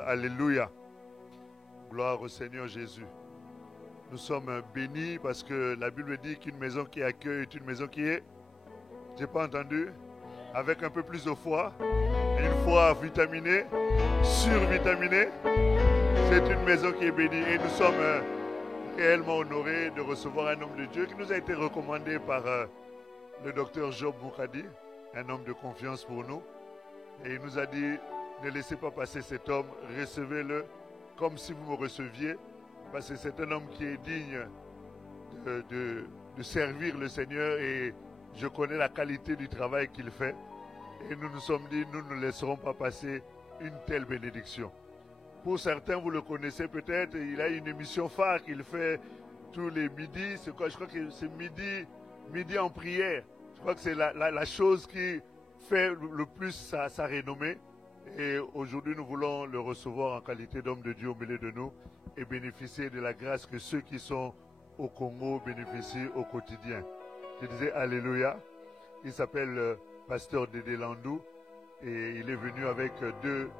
Alléluia. Gloire au Seigneur Jésus. Nous sommes bénis parce que la Bible dit qu'une maison qui accueille est une maison qui est, j'ai pas entendu, avec un peu plus de foi, une foi vitaminée, survitaminée. C'est une maison qui est bénie et nous sommes réellement honorés de recevoir un homme de Dieu qui nous a été recommandé par le docteur Job Moukadi, un homme de confiance pour nous. Et il nous a dit, ne laissez pas passer cet homme, recevez-le comme si vous me receviez, parce que c'est un homme qui est digne de servir le Seigneur et je connais la qualité du travail qu'il fait. Et nous nous sommes dit, nous ne laisserons pas passer une telle bénédiction. Pour certains, vous le connaissez peut-être, il a une émission phare qu'il fait tous les midis. C'est quoi? Je crois que c'est midi en prière. Je crois que c'est la chose qui fait le plus sa renommée. Et aujourd'hui, nous voulons le recevoir en qualité d'homme de Dieu au milieu de nous et bénéficier de la grâce que ceux qui sont au Congo bénéficient au quotidien. Je disais Alléluia. Il s'appelle Pasteur Dédé Landou et il est venu avec deux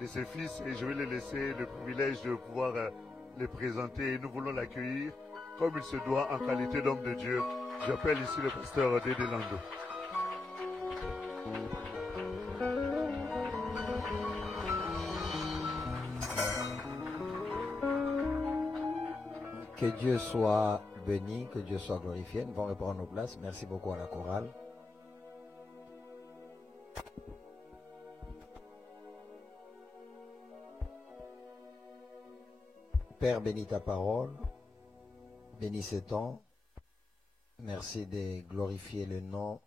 de ses fils et je vais les laisser le privilège de pouvoir les présenter et nous voulons l'accueillir comme il se doit en qualité d'homme de Dieu. J'appelle ici le Pasteur Dédé Landou. Que Dieu soit béni, que Dieu soit glorifié. Nous allons reprendre nos places. Merci beaucoup à la chorale. Père, bénis ta parole, bénis ce temps. Merci de glorifier le nom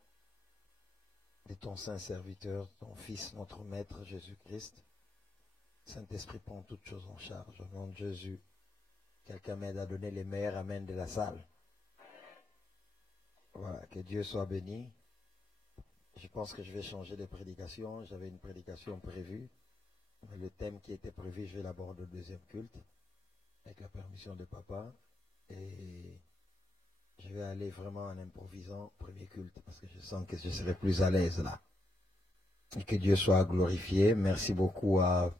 de ton saint serviteur, ton Fils, notre Maître Jésus-Christ. Saint-Esprit, prends toutes choses en charge. Au nom de Jésus, quelqu'un m'aide à donner les meilleurs amens de la salle. Voilà, que Dieu soit béni. Je pense que je vais changer de prédication. J'avais une prédication prévue. Mais le thème qui était prévu, je vais l'aborder au deuxième culte, avec la permission de papa. Et je vais aller vraiment en improvisant au premier culte, parce que je sens que je serai plus à l'aise là. Et que Dieu soit glorifié. Merci beaucoup à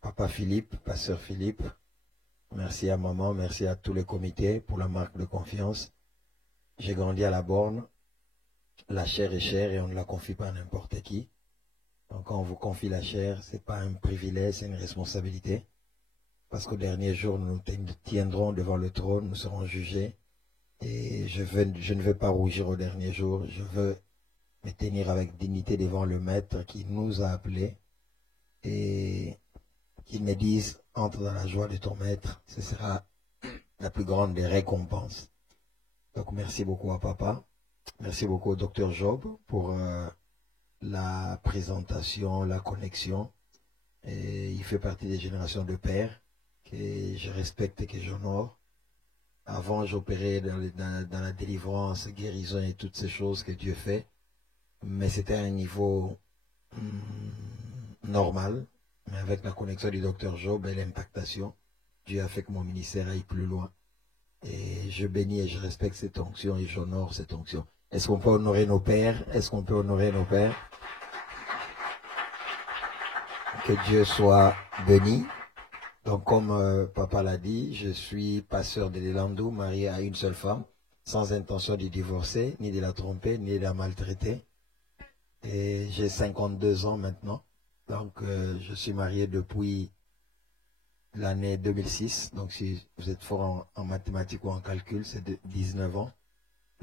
Papa Philippe, Pasteur Philippe. Merci à maman, merci à tous les comités pour la marque de confiance. J'ai grandi à la borne. La chair est chère et on ne la confie pas à n'importe qui. Donc quand on vous confie la chair, ce n'est pas un privilège, c'est une responsabilité. Parce qu'au dernier jour, nous nous tiendrons devant le trône, nous serons jugés. Et je ne veux pas rougir au dernier jour. Je veux me tenir avec dignité devant le Maître qui nous a appelés. Et qu'il me dise, entre dans la joie de ton Maître. Ce sera la plus grande des récompenses. Donc merci beaucoup à papa. Merci beaucoup au docteur Job pour la présentation, la connexion. Et il fait partie des générations de pères que je respecte et que j'honore. Avant, j'opérais dans la délivrance, guérison et toutes ces choses que Dieu fait. Mais c'était à un niveau normal. Mais avec la connexion du docteur Job et l'impactation, Dieu a fait que mon ministère aille plus loin. Et je bénis et je respecte cette onction et j'honore cette onction. Est-ce qu'on peut honorer nos pères? Est-ce qu'on peut honorer nos pères? Que Dieu soit béni. Donc comme papa l'a dit, je suis pasteur de Landou, marié à une seule femme, sans intention de divorcer, ni de la tromper, ni de la maltraiter. Et j'ai 52 ans maintenant. Donc je suis marié depuis l'année 2006. Donc si vous êtes fort en mathématiques ou en calcul, c'est de 19 ans.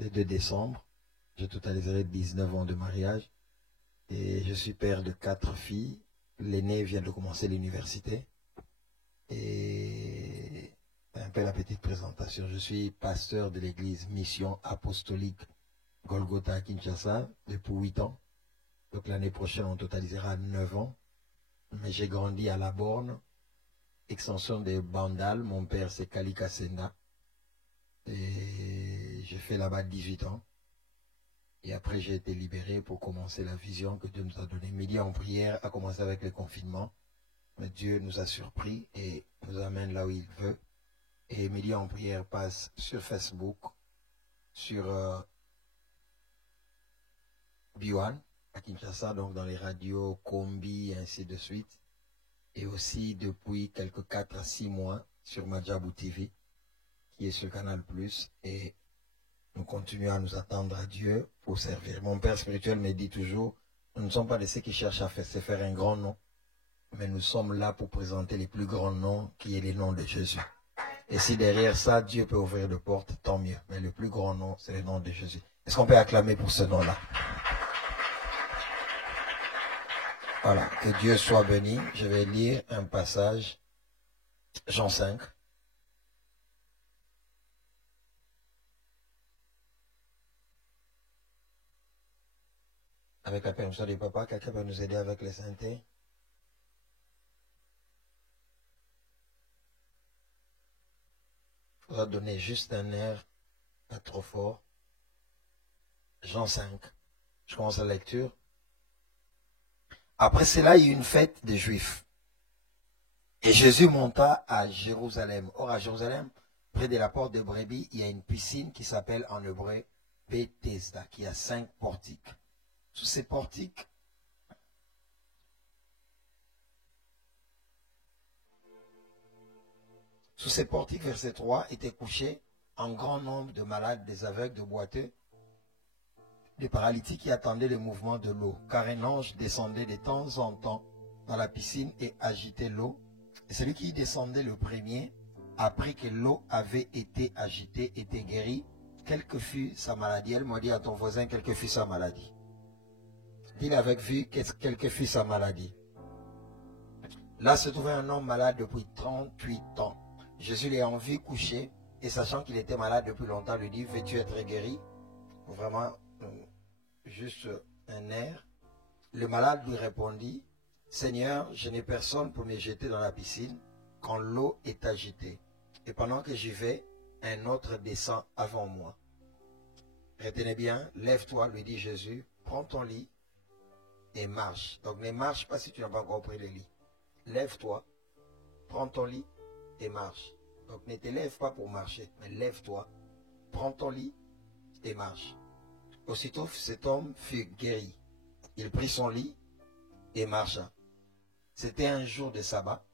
Le 2 décembre, je totaliserai 19 ans de mariage. Et je suis père de 4 filles. L'aînée vient de commencer l'université. Et un peu la petite présentation. Je suis pasteur de l'église Mission Apostolique Golgotha à Kinshasa depuis 8 ans. Donc l'année prochaine, on totalisera 9 ans. Mais j'ai grandi à la borne, extension de Bandal. Mon père, c'est Kalika Senda. Et j'ai fait là-bas 18 ans. Et après, j'ai été libéré pour commencer la vision que Dieu nous a donnée. Midi en prière a commencé avec le confinement. Mais Dieu nous a surpris et nous amène là où il veut. Et Midi en prière passe sur Facebook, sur Biwan, à Kinshasa, donc dans les radios, Kombi, et ainsi de suite. et aussi depuis quelques 4 à 6 mois sur Madjabou TV, qui est sur Canal+, et nous continuons à nous attendre à Dieu pour servir. Mon père spirituel me dit toujours, nous ne sommes pas de ceux qui cherchent à se faire un grand nom, mais nous sommes là pour présenter les plus grands noms, qui est le nom de Jésus. Et si derrière ça, Dieu peut ouvrir de portes, tant mieux. Mais le plus grand nom, c'est le nom de Jésus. Est-ce qu'on peut acclamer pour ce nom-là? Voilà, que Dieu soit béni. Je vais lire un passage, Jean 5. Avec la permission du papa, quelqu'un peut nous aider avec les synthés? Il faudra donner juste un air, pas trop fort. Jean 5. Je commence la lecture. Après cela, il y eut une fête des Juifs. Et Jésus monta à Jérusalem. Or, à Jérusalem, près de la porte des brebis, il y a une piscine qui s'appelle en hébreu Bethesda, qui a 5 portiques. Sous ces portiques, verset 3, étaient couchés un grand nombre de malades, des aveugles, de boiteux, des paralytiques qui attendaient le mouvement de l'eau, car un ange descendait de temps en temps dans la piscine et agitait l'eau. Et celui qui y descendait le premier, après que l'eau avait été agitée, était guéri, quelle que fût sa maladie. Elle m'a dit à ton voisin, quelle que fût sa maladie. Dis-le avec vue, quelle que fût sa maladie. Là se trouvait un homme malade depuis 38 ans. Jésus l'ayant vu couché, et sachant qu'il était malade depuis longtemps, lui dit, veux-tu être guéri? Vraiment, juste un air. Le malade lui répondit, Seigneur, je n'ai personne pour me jeter dans la piscine quand l'eau est agitée. Et pendant que j'y vais, un autre descend avant moi. Retenez bien, lève-toi, lui dit Jésus, prends ton lit et marche. Donc ne marche pas si tu n'as pas encore pris le lit. Lève-toi, prends ton lit et marche. Donc ne te lève pas pour marcher, mais lève-toi, prends ton lit et marche. Aussitôt cet homme fut guéri. Il prit son lit et marcha. C'était un jour de sabbat.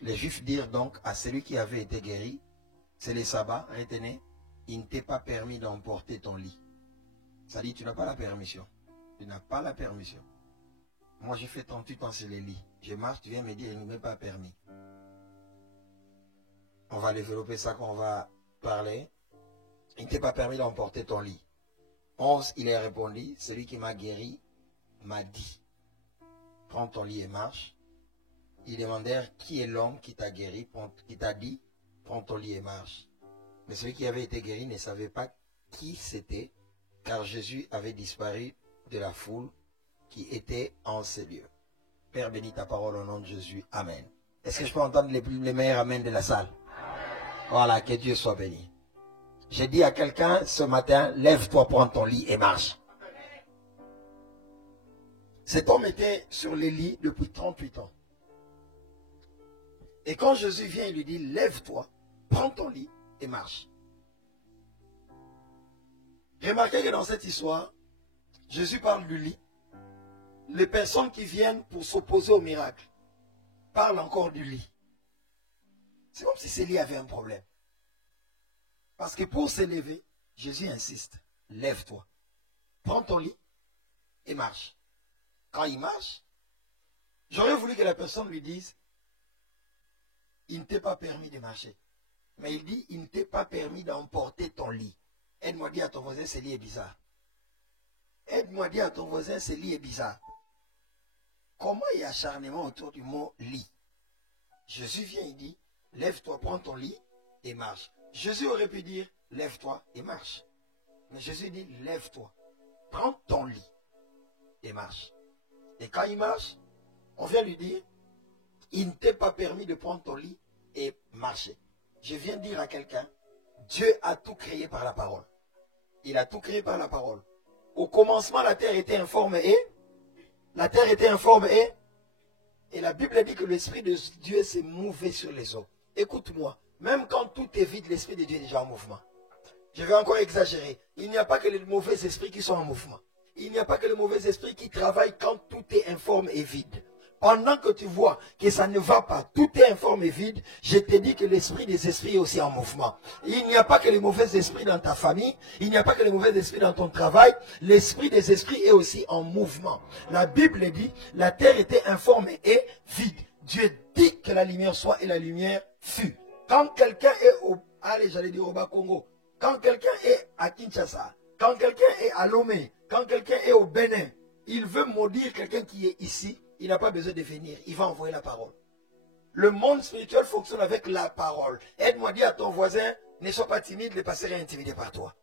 Les Juifs dirent donc à celui qui avait été guéri, c'est le sabbat, retenez, il ne t'est pas permis d'emporter ton lit. Ça dit, tu n'as pas la permission. Tu n'as pas la permission. Moi, j'ai fait 38 ans sur les lits. Je marche, tu viens me dire, il ne m'est pas permis. On va développer ça quand on va parler. Il ne t'est pas permis d'emporter ton lit. 11, il a répondu, celui qui m'a guéri m'a dit, prends ton lit et marche. Ils demandèrent, qui est l'homme qui t'a guéri, qui t'a dit, prends ton lit et marche. Mais celui qui avait été guéri ne savait pas qui c'était, car Jésus avait disparu de la foule qui était en ces lieux. Père, bénis ta parole au nom de Jésus. Amen. Est-ce que je peux entendre les meilleurs amen de la salle? Voilà, que Dieu soit béni. J'ai dit à quelqu'un ce matin, lève-toi, prends ton lit et marche. Cet homme était sur les lits depuis 38 ans. Et quand Jésus vient, il lui dit, lève-toi, prends ton lit et marche. Remarquez que dans cette histoire, Jésus parle du lit. Les personnes qui viennent pour s'opposer au miracle parlent encore du lit. C'est comme si ce lit avait un problème. Parce que pour s'élever, Jésus insiste, lève-toi, prends ton lit et marche. Quand il marche, j'aurais voulu que la personne lui dise, il ne t'est pas permis de marcher. Mais il dit, il ne t'est pas permis d'emporter ton lit. Aide-moi à dire à ton voisin, ce lit est bizarre. Aide-moi à dire à ton voisin, ce lit est bizarre. Comment il y a acharnement autour du mot lit? Jésus vient, il dit, lève-toi, prends ton lit et marche. Jésus aurait pu dire, lève-toi et marche. Mais Jésus dit, lève-toi, prends ton lit et marche. Et quand il marche, on vient lui dire, il ne t'est pas permis de prendre ton lit et marcher. Je viens de dire à quelqu'un, Dieu a tout créé par la parole. Il a tout créé par la parole. Au commencement, la terre était informe et la Bible dit que l'Esprit de Dieu s'est mouvé sur les eaux. Écoute-moi, même quand tout est vide, l'Esprit de Dieu est déjà en mouvement. Je vais encore exagérer. Il n'y a pas que les mauvais esprits qui sont en mouvement. Il n'y a pas que les mauvais esprits qui travaillent quand tout est informe et vide. pendant que tu vois que ça ne va pas, tout est informe et vide, je te dis que l'esprit des esprits est aussi en mouvement. Il n'y a pas que les mauvais esprits dans ta famille, il n'y a pas que les mauvais esprits dans ton travail, l'esprit des esprits est aussi en mouvement. La Bible dit, la terre était informe et vide. Dieu dit que la lumière soit et la lumière fut. Quand quelqu'un est au, allez, j'allais dire au Bas-Congo, quand quelqu'un est à Kinshasa, quand quelqu'un est à Lomé, quand quelqu'un est au Bénin, il veut maudire quelqu'un qui est ici, il n'a pas besoin de venir, il va envoyer la parole. Le monde spirituel fonctionne avec la parole. Aide-moi à dire à ton voisin, ne sois pas timide, le pasteur est intimidé par toi.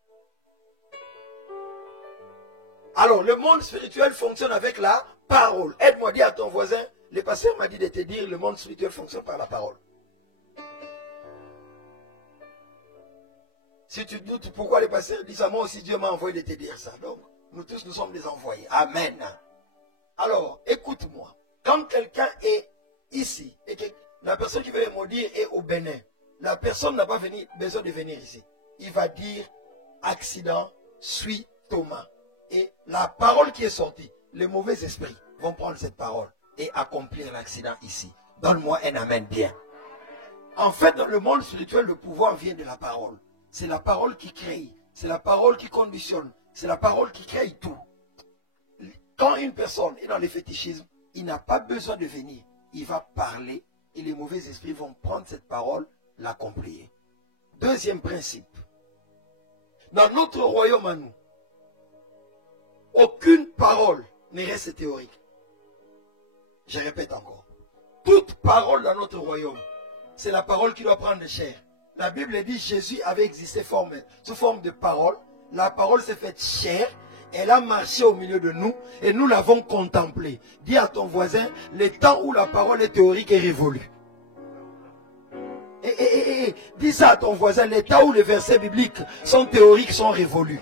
Alors, le monde spirituel fonctionne avec la parole. Aide-moi à dire à ton voisin, le pasteur m'a dit de te dire, le monde spirituel fonctionne par la parole. Si tu doutes pourquoi le pasteur dit ça, moi aussi Dieu m'a envoyé de te dire ça. Donc, nous tous, nous sommes des envoyés. Amen. Alors, écoute-moi. Quand quelqu'un est ici, et que la personne qui veut me maudire est au Bénin, la personne n'a pas besoin de venir ici. Il va dire, accident, suis Thomas. Et la parole qui est sortie, les mauvais esprits vont prendre cette parole et accomplir l'accident ici. Donne-moi un amen bien. En fait, dans le monde spirituel, le pouvoir vient de la parole. C'est la parole qui crée. C'est la parole qui conditionne. C'est la parole qui crée tout. Quand une personne est dans le fétichisme, il n'a pas besoin de venir. Il va parler et les mauvais esprits vont prendre cette parole, l'accomplir. Deuxième principe. Dans notre royaume à nous, aucune parole ne reste théorique. Je répète encore. Toute parole dans notre royaume, c'est la parole qui doit prendre chair. La Bible dit Jésus avait existé sous forme de parole. La parole s'est faite chair. Elle a marché au milieu de nous et nous l'avons contemplée. Dis à ton voisin, le temps où la parole est théorique est révolu. Dis ça à ton voisin, les temps où les versets bibliques sont théoriques sont révolus.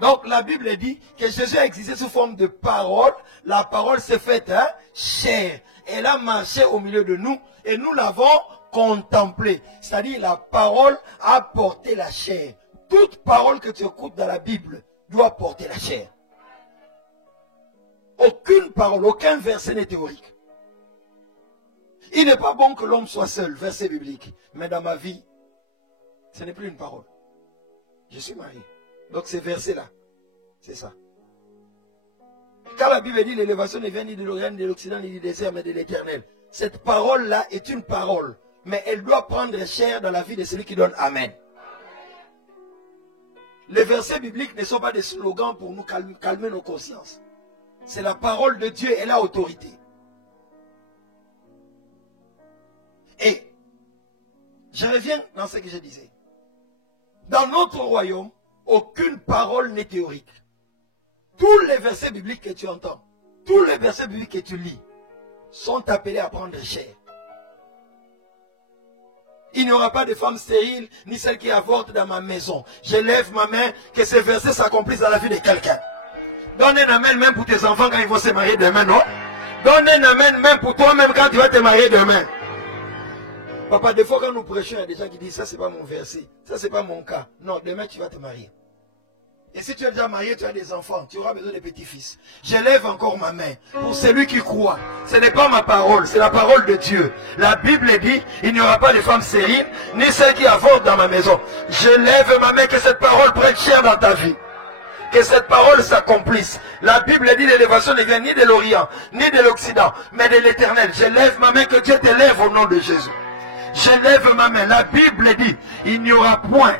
Donc la Bible dit que Jésus a existé sous forme de parole. La parole s'est faite chair. Elle a marché au milieu de nous et nous l'avons contemplée. C'est-à-dire la parole a porté la chair. Toute parole que tu écoutes dans la Bible doit porter la chair. Aucune parole, aucun verset n'est théorique. Il n'est pas bon que l'homme soit seul, verset biblique. Mais dans ma vie, ce n'est plus une parole. Je suis marié. Donc ces versets-là, c'est ça. Car la Bible dit l'élévation ne vient ni de l'Orient, ni de l'Occident, ni du désert, mais de l'Éternel. Cette parole-là est une parole. Mais elle doit prendre chair dans la vie de celui qui donne Amen. Les versets bibliques ne sont pas des slogans pour nous calmer nos consciences. C'est la parole de Dieu et la autorité. Et je reviens dans ce que je disais. Dans notre royaume, aucune parole n'est théorique. Tous les versets bibliques que tu entends, tous les versets bibliques que tu lis, sont appelés à prendre chair. Il n'y aura pas de femme stérile, ni celle qui avorte dans ma maison. Je lève ma main, que ces versets s'accomplissent dans la vie de quelqu'un. Donne un amen même pour tes enfants quand ils vont se marier demain, non? Donne un amen même pour toi-même quand tu vas te marier demain. Papa, des fois quand nous prêchons, il y a des gens qui disent, ça c'est pas mon verset, ça c'est pas mon cas. Non, demain tu vas te marier. Et si tu es déjà marié, tu as des enfants, tu auras besoin de petits-fils. Je lève encore ma main pour celui qui croit. Ce n'est pas ma parole, c'est la parole de Dieu. La Bible dit, il n'y aura pas de femmes stériles, ni celles qui avortent dans ma maison. Je lève ma main, que cette parole prenne chair dans ta vie. Que cette parole s'accomplisse. La Bible dit, l'élévation ne vient ni de l'Orient, ni de l'Occident, mais de l'Éternel. Je lève ma main, que Dieu te lève au nom de Jésus. Je lève ma main. La Bible dit, il n'y aura point.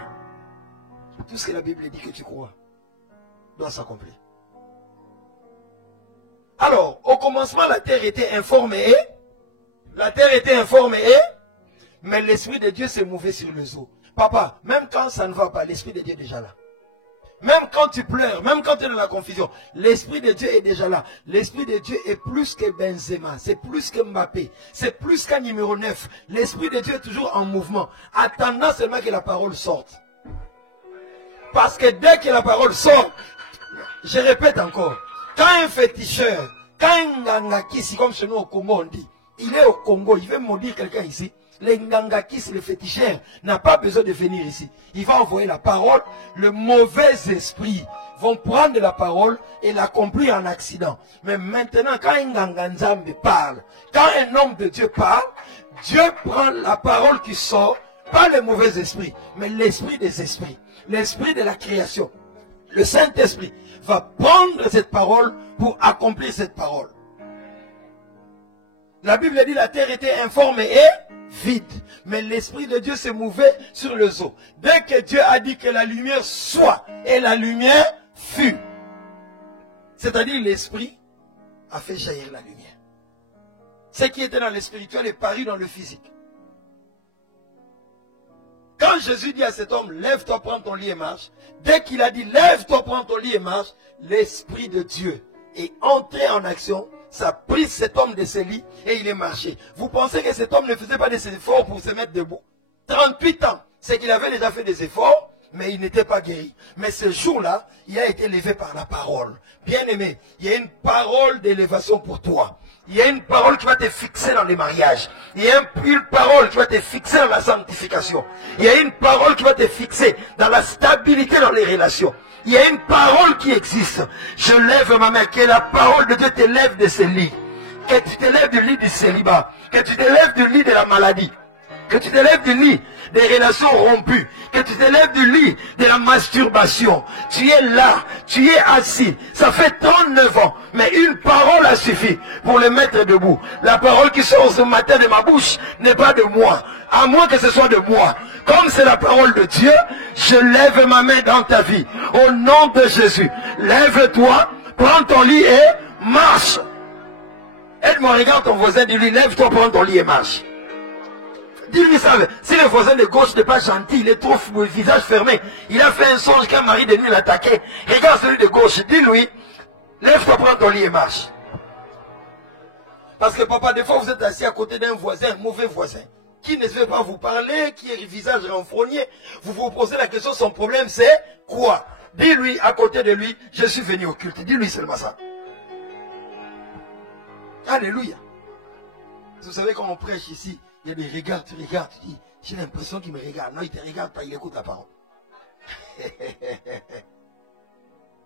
Tout ce que la Bible dit que tu crois doit s'accomplir. Alors, au commencement, la terre était informée. La terre était informée. Mais l'Esprit de Dieu s'est mouvé sur les eaux. Papa, même quand ça ne va pas, l'Esprit de Dieu est déjà là. Même quand tu pleures, même quand tu es dans la confusion, l'Esprit de Dieu est déjà là. L'Esprit de Dieu est plus que Benzema, c'est plus que Mbappé, c'est plus qu'un numéro 9. L'Esprit de Dieu est toujours en mouvement, attendant seulement que la parole sorte. Parce que dès que la parole sort, je répète encore, quand un féticheur, quand un ngangakisi, comme chez nous au Congo on dit, il est au Congo, il veut maudire quelqu'un ici, Les ngangakis, les féticheurs, n'a pas besoin de venir ici. Il va envoyer la parole. Le mauvais esprit vont prendre la parole et l'accomplir en accident. Mais maintenant, quand un nganganzambe parle, quand un homme de Dieu parle, Dieu prend la parole qui sort, pas le mauvais esprit, mais l'esprit des esprits, l'esprit de la création. Le Saint-Esprit va prendre cette parole pour accomplir cette parole. La Bible dit la terre était informe et vide. Mais l'Esprit de Dieu s'est mouvé sur les eaux. Dès que Dieu a dit que la lumière soit, et la lumière fut. C'est-à-dire l'Esprit a fait jaillir la lumière. Ce qui était dans le spirituel est paru dans le physique. Quand Jésus dit à cet homme, lève-toi, prends ton lit et marche. Dès qu'il a dit, lève-toi, prends ton lit et marche, l'Esprit de Dieu est entré en action. Ça a pris cet homme de ses lits et il est marché. Vous pensez que cet homme ne faisait pas des efforts pour se mettre debout? 38 ans, c'est qu'il avait déjà fait des efforts, mais il n'était pas guéri. Mais ce jour-là, il a été élevé par la parole. Bien aimé, il y a une parole d'élévation pour toi. Il y a une parole qui va te fixer dans les mariages. Il y a une parole qui va te fixer dans la sanctification. Il y a une parole qui va te fixer dans la stabilité dans les relations. Il y a une parole qui existe. Je lève ma main, que la parole de Dieu te lève de ce lit. Que tu te lèves du lit du célibat. Que tu te lèves du lit de la maladie. Que tu te lèves du lit des relations rompues. Que tu te lèves du lit de la masturbation. Tu es là, tu es assis. Ça fait 39 ans. Mais une parole a suffi pour le mettre debout. La parole qui sort ce matin de ma bouche n'est pas de moi. À moins que ce soit de moi. Comme c'est la parole de Dieu, je lève ma main dans ta vie. Au nom de Jésus, lève-toi, prends ton lit et marche. Aide-moi, regarde ton voisin, dis-lui, lève-toi, prends ton lit et marche. Dis-lui ça, si le voisin de gauche n'est pas gentil, il est trop le visage fermé, il a fait un songe qu'un mari de nuit l'attaquait. Regarde celui de gauche, dis-lui, lève-toi, prends ton lit et marche. Parce que papa, des fois vous êtes assis à côté d'un voisin, un mauvais voisin, qui ne veut pas vous parler, qui est le visage renfrogné. Vous vous posez la question, son problème c'est quoi? Dis-lui à côté de lui, je suis venu au culte. Dis-lui seulement ça. Alléluia. Vous savez quand on prêche ici, il y a des regards, tu regardes, tu dis, j'ai l'impression qu'il me regarde. Non, il ne te regarde pas, il écoute la parole.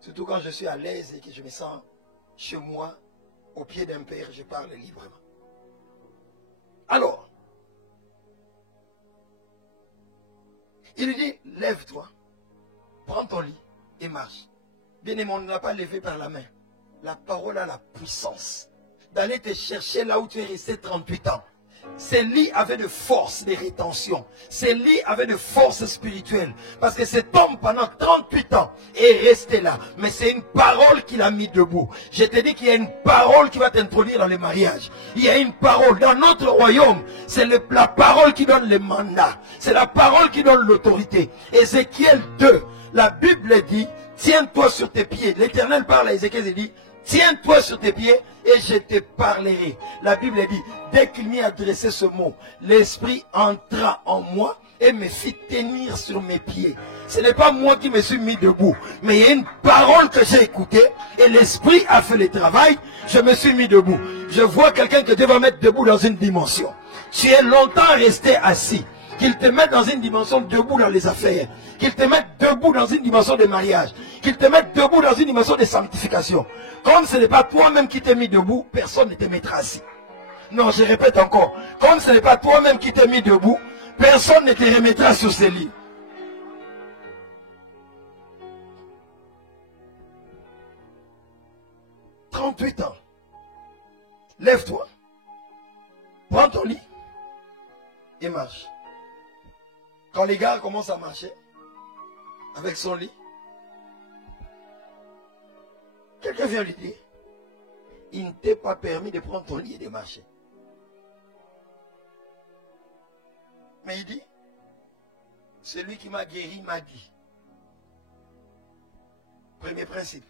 Surtout quand je suis à l'aise et que je me sens chez moi, au pied d'un père, je parle librement. Alors, il lui dit, lève-toi, prends ton lit et marche. Bien-aimé, on ne l'a pas levé par la main. La parole a la puissance d'aller te chercher là où tu es resté 38 ans. Ces lits avaient de force de rétention. Ces lits avaient de force spirituelle. Parce que cet homme, pendant 38 ans, est resté là. Mais c'est une parole qu'il a mis debout. Je te dis qu'il y a une parole qui va t'introduire dans les mariages. Il y a une parole. Dans notre royaume, c'est la parole qui donne le mandat. C'est la parole qui donne l'autorité. Ézéchiel 2, la Bible dit, tiens-toi sur tes pieds. L'Éternel parle à Ézéchiel et dit, tiens-toi sur tes pieds et je te parlerai. La Bible dit, dès qu'il m'y adressait ce mot, l'Esprit entra en moi et me fit tenir sur mes pieds. Ce n'est pas moi qui me suis mis debout, mais il y a une parole que j'ai écoutée et l'Esprit a fait le travail, je me suis mis debout. Je vois quelqu'un que Dieu va mettre debout dans une dimension. Tu es longtemps resté assis. Qu'il te mette dans une dimension debout dans les affaires. Qu'il te mette debout dans une dimension de mariage. Qu'il te mette debout dans une dimension de sanctification. Comme ce n'est pas toi-même qui t'es mis debout, personne ne te mettra assis. Non, je répète encore. Comme ce n'est pas toi-même qui t'es mis debout, personne ne te remettra sur ces lits. « 38 ans. Lève-toi. Prends ton lit. Et marche. » Quand les gars commencent à marcher avec son lit, quelqu'un vient lui dire, il ne t'est pas permis de prendre ton lit et de marcher. Mais il dit, celui qui m'a guéri m'a dit. Premier principe.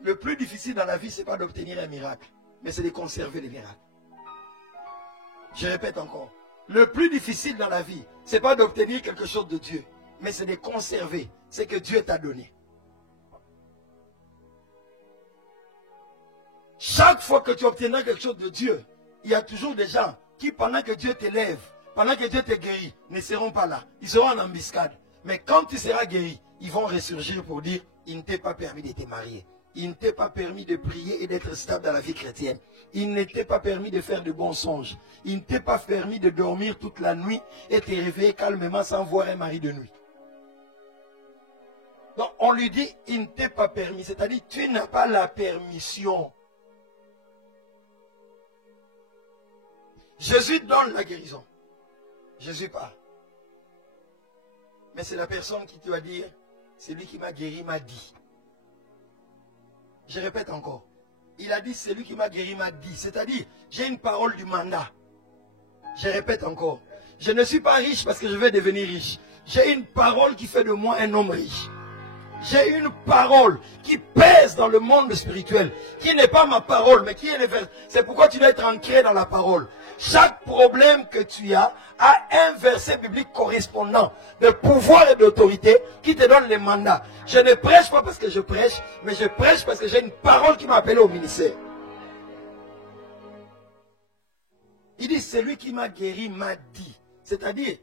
Le plus difficile dans la vie, ce n'est pas d'obtenir un miracle, mais c'est de conserver les miracles. Je répète encore. Le plus difficile dans la vie, ce n'est pas d'obtenir quelque chose de Dieu, mais c'est de conserver ce que Dieu t'a donné. Chaque fois que tu obtiendras quelque chose de Dieu, il y a toujours des gens qui, pendant que Dieu t'élève, pendant que Dieu te guérit, ne seront pas là. Ils seront en embuscade. Mais quand tu seras guéri, ils vont ressurgir pour dire, il ne t'est pas permis de te marier. Il ne t'est pas permis de prier et d'être stable dans la vie chrétienne. Il ne t'est pas permis de faire de bons songes. Il ne t'est pas permis de dormir toute la nuit et te réveiller calmement sans voir un mari de nuit. Donc on lui dit, il ne t'est pas permis. C'est-à-dire, tu n'as pas la permission. Jésus donne la guérison. Jésus parle. Mais c'est la personne qui doit dire, c'est lui qui m'a guéri, m'a dit. Je répète encore. Il a dit, c'est lui qui m'a guéri, m'a dit. C'est-à-dire, j'ai une parole du mandat. Je répète encore. Je ne suis pas riche parce que je vais devenir riche. J'ai une parole qui fait de moi un homme riche. J'ai une parole qui pèse dans le monde spirituel, qui n'est pas ma parole, mais qui est le verset. C'est pourquoi tu dois être ancré dans la parole. Chaque problème que tu as a un verset biblique correspondant de pouvoir et d'autorité qui te donne les mandats. Je ne prêche pas parce que je prêche, mais je prêche parce que j'ai une parole qui m'a appelé au ministère. Il dit, celui qui m'a guéri m'a dit. C'est-à-dire,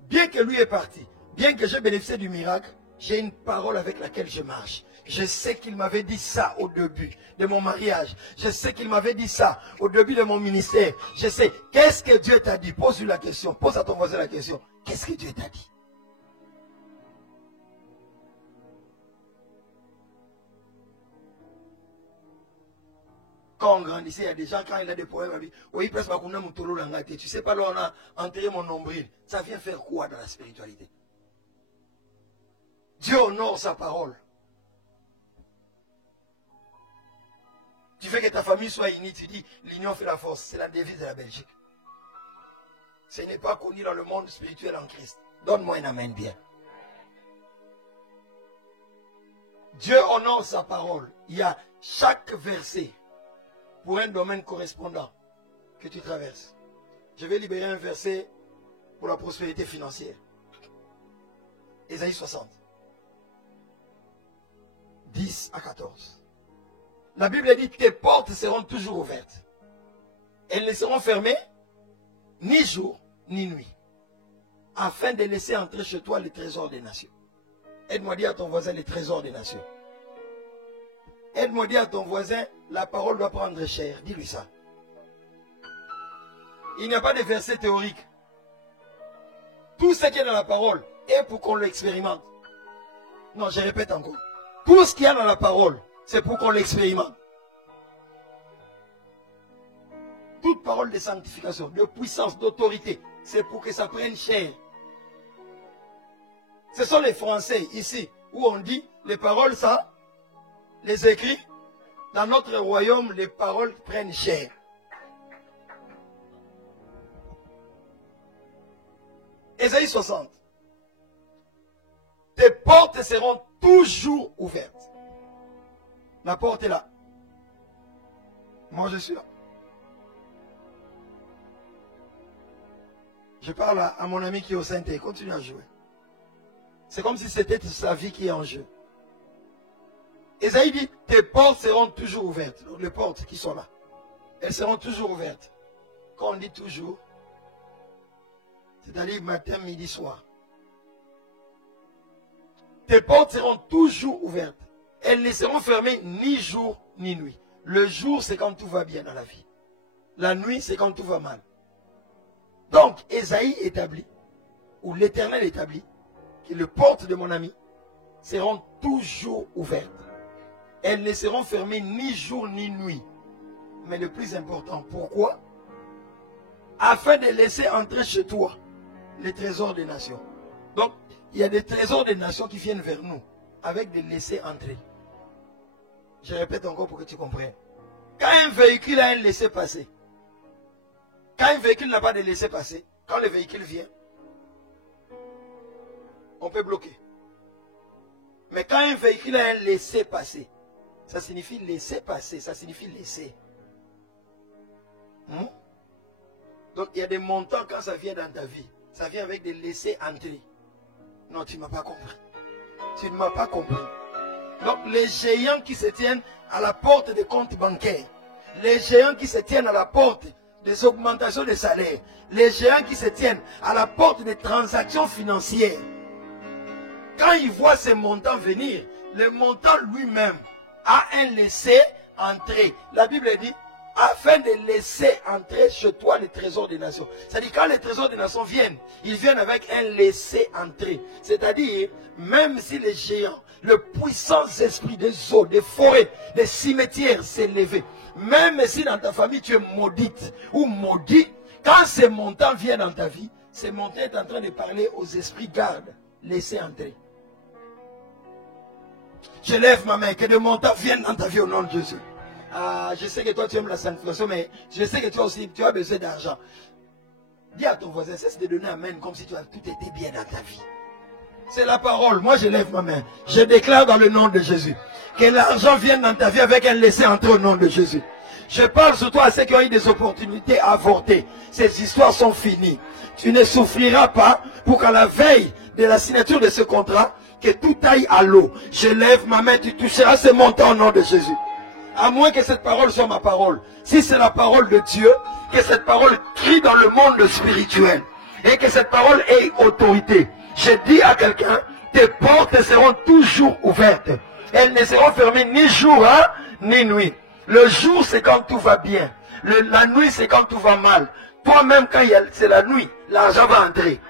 bien que lui est parti, bien que j'ai bénéficié du miracle, j'ai une parole avec laquelle je marche. Je sais qu'il m'avait dit ça au début de mon mariage. Je sais qu'il m'avait dit ça au début de mon ministère. Je sais. Qu'est-ce que Dieu t'a dit? Pose-lui la question. Pose à ton voisin la question. Qu'est-ce que Dieu t'a dit? Quand on grandissait, il y a des gens, quand il a des problèmes, ils disent, oui, presque, tu sais pas, là, on a enterré mon nombril. Ça vient faire quoi dans la spiritualité? Dieu honore sa parole. Tu veux que ta famille soit unie, tu dis l'union fait la force. C'est la devise de la Belgique. Ce n'est pas connu dans le monde spirituel en Christ. Donne-moi un amen bien. Dieu honore sa parole. Il y a chaque verset pour un domaine correspondant que tu traverses. Je vais libérer un verset pour la prospérité financière. Ésaïe 60. 10 à 14. La Bible dit, tes portes seront toujours ouvertes. Elles ne seront fermées ni jour ni nuit, afin de laisser entrer chez toi les trésors des nations. Aide-moi à dire à ton voisin les trésors des nations. Aide-moi à dire à ton voisin, la parole doit prendre cher. Dis-lui ça. Il n'y a pas de verset théorique. Tout ce qui est dans la parole est pour qu'on l'expérimente. Non, je répète encore. Tout ce qu'il y a dans la parole, c'est pour qu'on l'expérimente. Toute parole de sanctification, de puissance, d'autorité, c'est pour que ça prenne chair. Ce sont les Français ici, où on dit, les paroles, ça, les écrits, dans notre royaume, les paroles prennent chair. Ésaïe 60. Tes portes seront toujours ouvertes. La porte est là. Moi, je suis là. Je parle à mon ami qui est au Saint-Thé. Continue à jouer. C'est comme si c'était sa vie qui est en jeu. Ésaïe dit, tes portes seront toujours ouvertes. Donc, les portes qui sont là, elles seront toujours ouvertes. Quand on dit toujours, c'est-à-dire matin, midi, soir. Tes portes seront toujours ouvertes. Elles ne seront fermées ni jour ni nuit. Le jour, c'est quand tout va bien dans la vie. La nuit, c'est quand tout va mal. Donc, Ésaïe établit, ou l'Éternel établit, que les portes de mon ami seront toujours ouvertes. Elles ne seront fermées ni jour ni nuit. Mais le plus important, pourquoi? Afin de laisser entrer chez toi les trésors des nations. Donc, il y a des trésors des nations qui viennent vers nous, avec des laissés entrer. Je répète encore pour que tu comprennes. Quand un véhicule a un laissez-passer, quand un véhicule n'a pas de laissez-passer, quand le véhicule vient, on peut bloquer. Mais quand un véhicule a un laissez-passer, ça signifie laisser passer, ça signifie laisser. Donc il y a des montants quand ça vient dans ta vie. Ça vient avec des laissés entrer. Non, tu ne m'as pas compris. Tu ne m'as pas compris. Donc les géants qui se tiennent à la porte des comptes bancaires, les géants qui se tiennent à la porte des augmentations de salaire. Les géants qui se tiennent à la porte des transactions financières. Quand ils voient ces montants venir, le montant lui-même a un laisser-entrer. La Bible dit, afin de laisser entrer chez toi les trésors des nations. C'est-à-dire, quand les trésors des nations viennent, ils viennent avec un laisser-entrer. C'est-à-dire, même si les géants, le puissant esprit des eaux, des forêts, des cimetières s'est levé, même si dans ta famille tu es maudite ou maudit, quand ces montants viennent dans ta vie, ces montants est en train de parler aux esprits gardes. Laissez entrer. Je lève ma main, que des montants viennent dans ta vie au nom de Jésus. Ah, je sais que toi tu aimes la sanctification, mais je sais que toi aussi tu as besoin d'argent. Dis à ton voisin, cesse de donner amen comme si tu as tout été bien dans ta vie. C'est la parole. Moi je lève ma main. Je déclare dans le nom de Jésus que l'argent vienne dans ta vie avec un laisser entrer au nom de Jésus. Je parle surtout à ceux qui ont eu des opportunités à avorter. Ces histoires sont finies. Tu ne souffriras pas pour qu'à la veille de la signature de ce contrat, que tout aille à l'eau. Je lève ma main, tu toucheras ce montant au nom de Jésus. À moins que cette parole soit ma parole. Si c'est la parole de Dieu, que cette parole crie dans le monde spirituel. Et que cette parole ait autorité. Je dis à quelqu'un, tes portes seront toujours ouvertes. Elles ne seront fermées ni jour, hein, ni nuit. Le jour, c'est quand tout va bien. La nuit, c'est quand tout va mal. Toi-même, quand c'est la nuit, l'argent va entrer.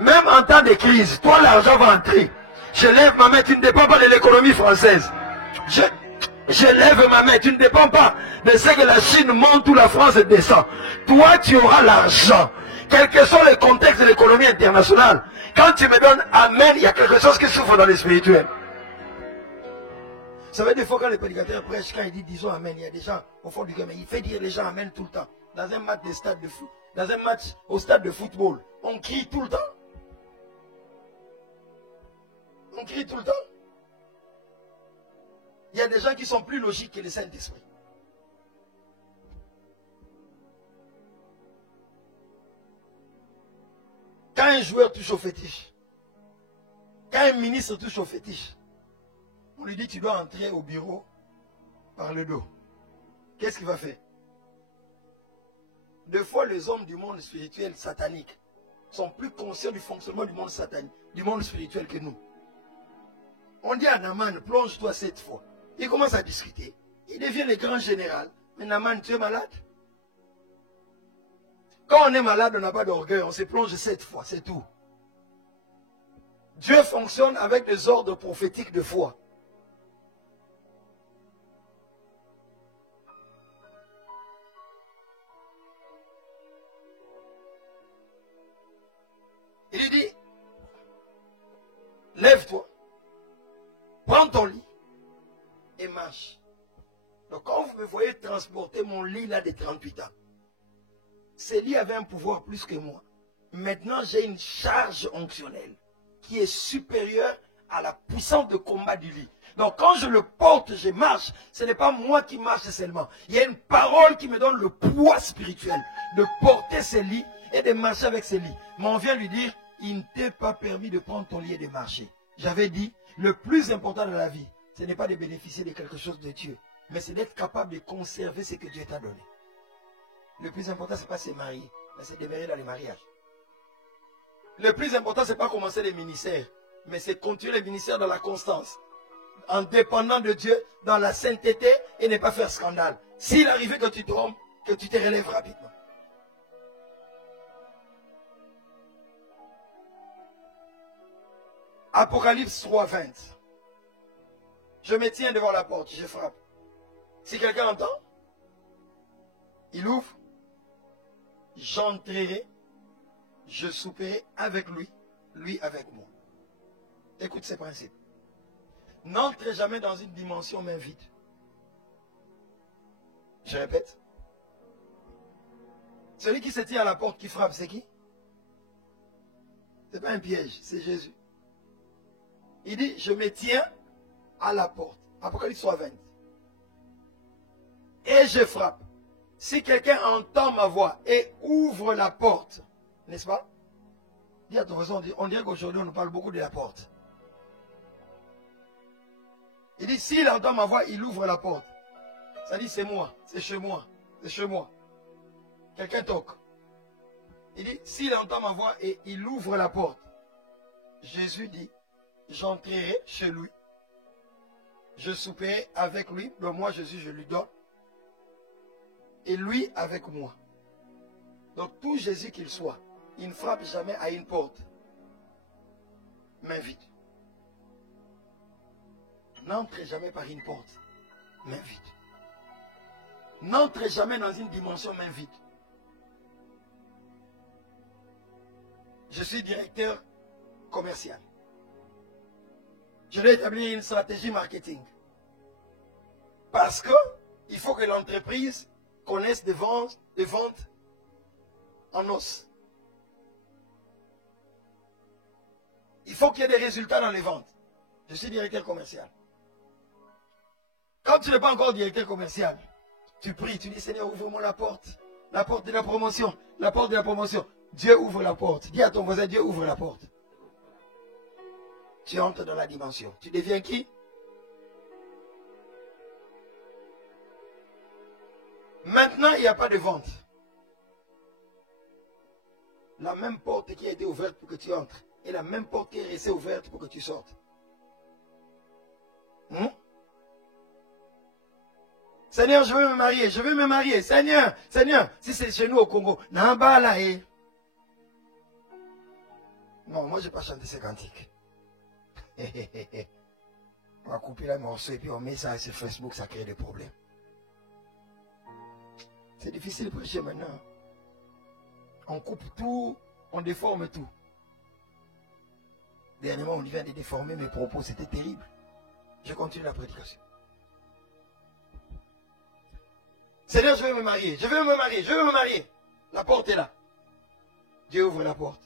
Même en temps de crise, toi, l'argent va entrer. Je lève ma main, tu ne dépends pas de l'économie française. Je lève ma main, tu ne dépends pas de ce que la Chine monte ou la France descend. Toi, tu auras l'argent. Quels que soient les contextes de l'économie internationale, quand tu me donnes amen, il y a quelque chose qui souffre dans le spirituel. Ça veut dire des fois quand les prédicateurs prêchent, quand ils disent disons amen, il y a des gens au fond du cœur, mais il fait dire les gens amen tout le temps. Dans un match de stade de foot, dans un match au stade de football, on crie tout le temps. On crie tout le temps. Il y a des gens qui sont plus logiques que le Saint-Esprit. Quand un joueur touche au fétiche, quand un ministre touche au fétiche, on lui dit tu dois entrer au bureau par le dos. Qu'est-ce qu'il va faire? Des fois, les hommes du monde spirituel satanique sont plus conscients du fonctionnement du monde satanique, du monde spirituel que nous. On dit à Naman, plonge-toi 7 fois. Il commence à discuter. Il devient le grand général. Mais Naman, tu es malade? Quand on est malade, on n'a pas d'orgueil. On se plonge 7 fois, c'est tout. Dieu fonctionne avec des ordres prophétiques de foi. Il lui dit, lève-toi, prends ton lit et marche. Donc quand vous me voyez transporter mon lit là de 38 ans, ce lit avait un pouvoir plus que moi. Maintenant j'ai une charge onctionnelle qui est supérieure à la puissance de combat du lit. Donc quand je le porte, je marche, ce n'est pas moi qui marche seulement. Il y a une parole qui me donne le poids spirituel de porter ce lit et de marcher avec ce lit. Mais on vient lui dire, il ne t'est pas permis de prendre ton lit et de marcher. J'avais dit, le plus important dans la vie, ce n'est pas de bénéficier de quelque chose de Dieu, mais c'est d'être capable de conserver ce que Dieu t'a donné. Le plus important, ce n'est pas se marier, mais c'est demeurer dans les mariages. Le plus important, ce n'est pas commencer les ministères, mais c'est continuer les ministères dans la constance, en dépendant de Dieu, dans la sainteté et ne pas faire scandale. S'il arrivait que tu trompes, que tu te relèves rapidement. Apocalypse 3:20. Je me tiens devant la porte, je frappe. Si quelqu'un entend, il ouvre, j'entrerai, je souperai avec lui, lui avec moi. Écoute ces principes. N'entrez jamais dans une dimension main vide. Je répète. Celui qui se tient à la porte qui frappe, c'est qui? Ce n'est pas un piège, c'est Jésus. Il dit, je me tiens à la porte. Apocalypse 3:20. Et je frappe. Si quelqu'un entend ma voix et ouvre la porte, n'est-ce pas? Dis à ton voisin, on dirait qu'aujourd'hui on nous parle beaucoup de la porte. Il dit, s'il entend ma voix, il ouvre la porte. Ça dit, c'est moi, c'est chez moi, c'est chez moi. Quelqu'un toque. Il dit, s'il entend ma voix et il ouvre la porte, Jésus dit, j'entrerai chez lui. Je souperai avec lui. Le moi, Jésus, je lui donne. Et lui avec moi. Donc, tout Jésus qu'il soit, il ne frappe jamais à une porte. Main vide. N'entrez jamais par une porte. Main vide. N'entrez jamais dans une dimension main vide. Je suis directeur commercial. Je dois établir une stratégie marketing. Parce que il faut que l'entreprise connaisse des ventes en os. Il faut qu'il y ait des résultats dans les ventes. Je suis directeur commercial. Quand tu n'es pas encore directeur commercial, tu pries, tu dis Seigneur, ouvre-moi la porte de la promotion, la porte de la promotion. Dieu ouvre la porte. Dis à ton voisin, Dieu ouvre la porte. Tu entres dans la dimension. Tu deviens qui? Maintenant, il n'y a pas de vente. La même porte qui a été ouverte pour que tu entres et la même porte qui est restée ouverte pour que tu sortes. Seigneur, je veux me marier, je veux me marier. Seigneur, Seigneur, si c'est chez nous au Congo, Namba là. Non, moi je n'ai pas chanté ces cantiques. On va couper la morceau et puis on met ça sur Facebook, ça crée des problèmes. C'est difficile de prêcher maintenant. On coupe tout, on déforme tout. Dernièrement, on vient de déformer mes propos, c'était terrible. Je continue la prédication. Seigneur, je veux me marier, je veux me marier, je veux me marier. La porte est là. Dieu ouvre la porte.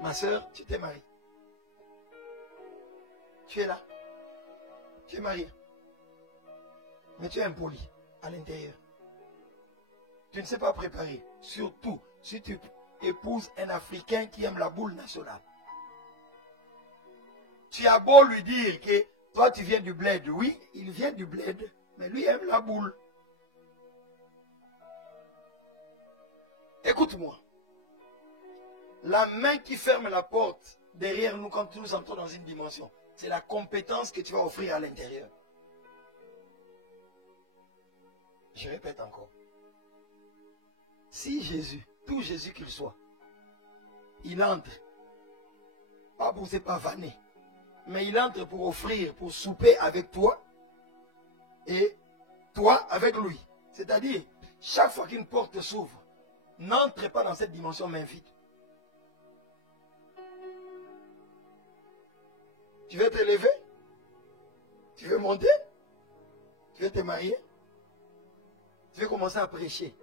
Ma soeur, tu t'es mariée. Tu es là. Tu es mariée. Mais tu es impoli à l'intérieur. Tu ne sais pas préparer. Surtout si tu épouses un Africain qui aime la boule nationale. Tu as beau lui dire que toi tu viens du bled. Oui, il vient du bled, mais lui aime la boule. Écoute-moi. La main qui ferme la porte derrière nous quand nous entrons dans une dimension, c'est la compétence que tu vas offrir à l'intérieur. Je répète encore. Si Jésus, tout Jésus qu'il soit, il entre, pas pour se pavaner, mais il entre pour offrir, pour souper avec toi, et toi avec lui. C'est-à-dire, chaque fois qu'une porte s'ouvre, n'entrez pas dans cette dimension main vide. Tu veux te lever? Tu veux monter? Tu veux te marier? Tu veux commencer à prêcher?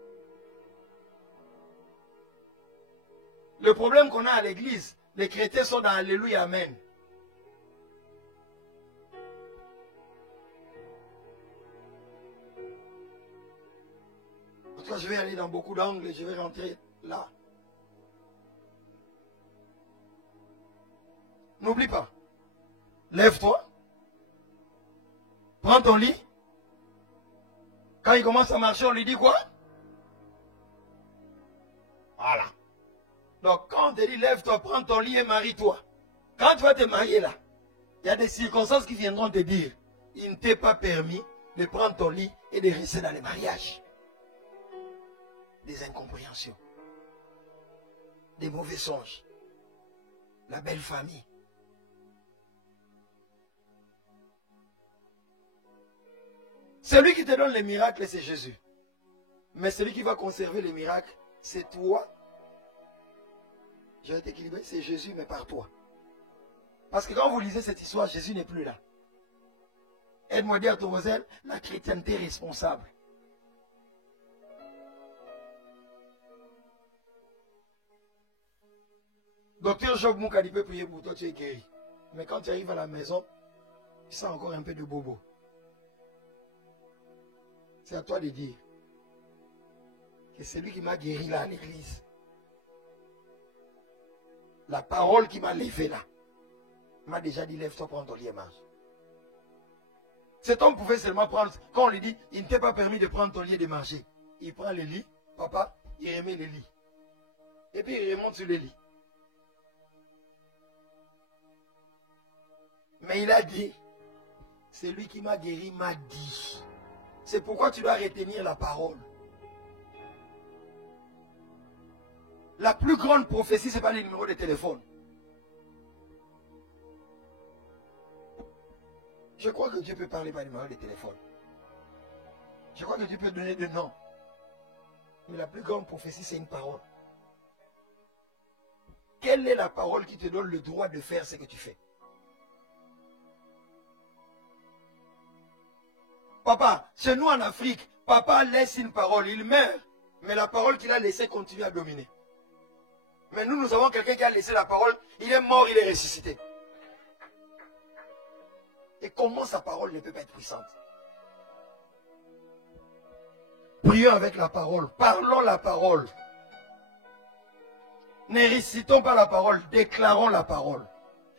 Le problème qu'on a à l'église, les chrétiens sont dans Alléluia, Amen. En tout cas, je vais aller dans beaucoup d'angles et je vais rentrer là. N'oublie pas. Lève-toi. Prends ton lit. Quand il commence à marcher, on lui dit quoi? Voilà. Donc, quand on te dit lève-toi, prends ton lit et marie-toi. Quand tu vas te marier là, il y a des circonstances qui viendront te dire, il ne t'est pas permis de prendre ton lit et de rester dans le mariage. Des incompréhensions. Des mauvais songes. La belle famille. Celui qui te donne les miracles, c'est Jésus. Mais celui qui va conserver les miracles, c'est toi. Je vais t'équilibrer, c'est Jésus, mais par toi. Parce que quand vous lisez cette histoire, Jésus n'est plus là. Aide-moi à dire à ton voisin, la chrétienté responsable. Docteur Job Moukadi peut prier pour toi, tu es guéri. Mais quand tu arrives à la maison, tu sens encore un peu de bobo. C'est à toi de dire que c'est lui qui m'a guéri là à l'église. La parole qui m'a levé là m'a déjà dit lève-toi, prends ton lit et marche. Cet homme pouvait seulement prendre, quand on lui dit il ne t'est pas permis de prendre ton lit et de marcher. Il prend le lit, papa, il remet le lit. Et puis il remonte sur le lit. Mais il a dit, c'est lui qui m'a guéri, m'a dit. C'est pourquoi tu dois retenir la parole. La plus grande prophétie, ce n'est pas le numéro de téléphone. Je crois que Dieu peut parler par le numéro de téléphone. Je crois que Dieu peut donner des noms. Mais la plus grande prophétie, c'est une parole. Quelle est la parole qui te donne le droit de faire ce que tu fais? Papa, chez nous en Afrique, papa laisse une parole, il meurt. Mais la parole qu'il a laissée continue à dominer. Mais nous avons quelqu'un qui a laissé la parole, il est mort, il est ressuscité. Et comment sa parole ne peut pas être puissante? Prions avec la parole, parlons la parole. Ne récitons pas la parole, déclarons la parole.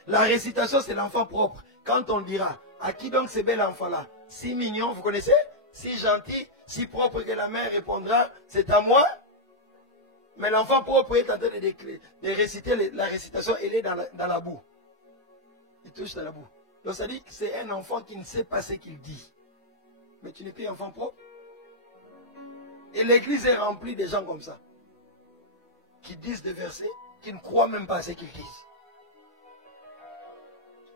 La récitation, c'est l'enfant propre. Quand on dira, à qui donc ce bel enfant-là? Si mignon, vous connaissez? Si gentil, si propre que la mère répondra, c'est à moi. Mais l'enfant propre est en train de réciter la récitation, il est dans la boue. Il touche dans la boue. Donc ça dit que c'est un enfant qui ne sait pas ce qu'il dit. Mais tu n'es plus enfant propre. Et l'église est remplie de gens comme ça. Qui disent des versets, qui ne croient même pas à ce qu'ils disent.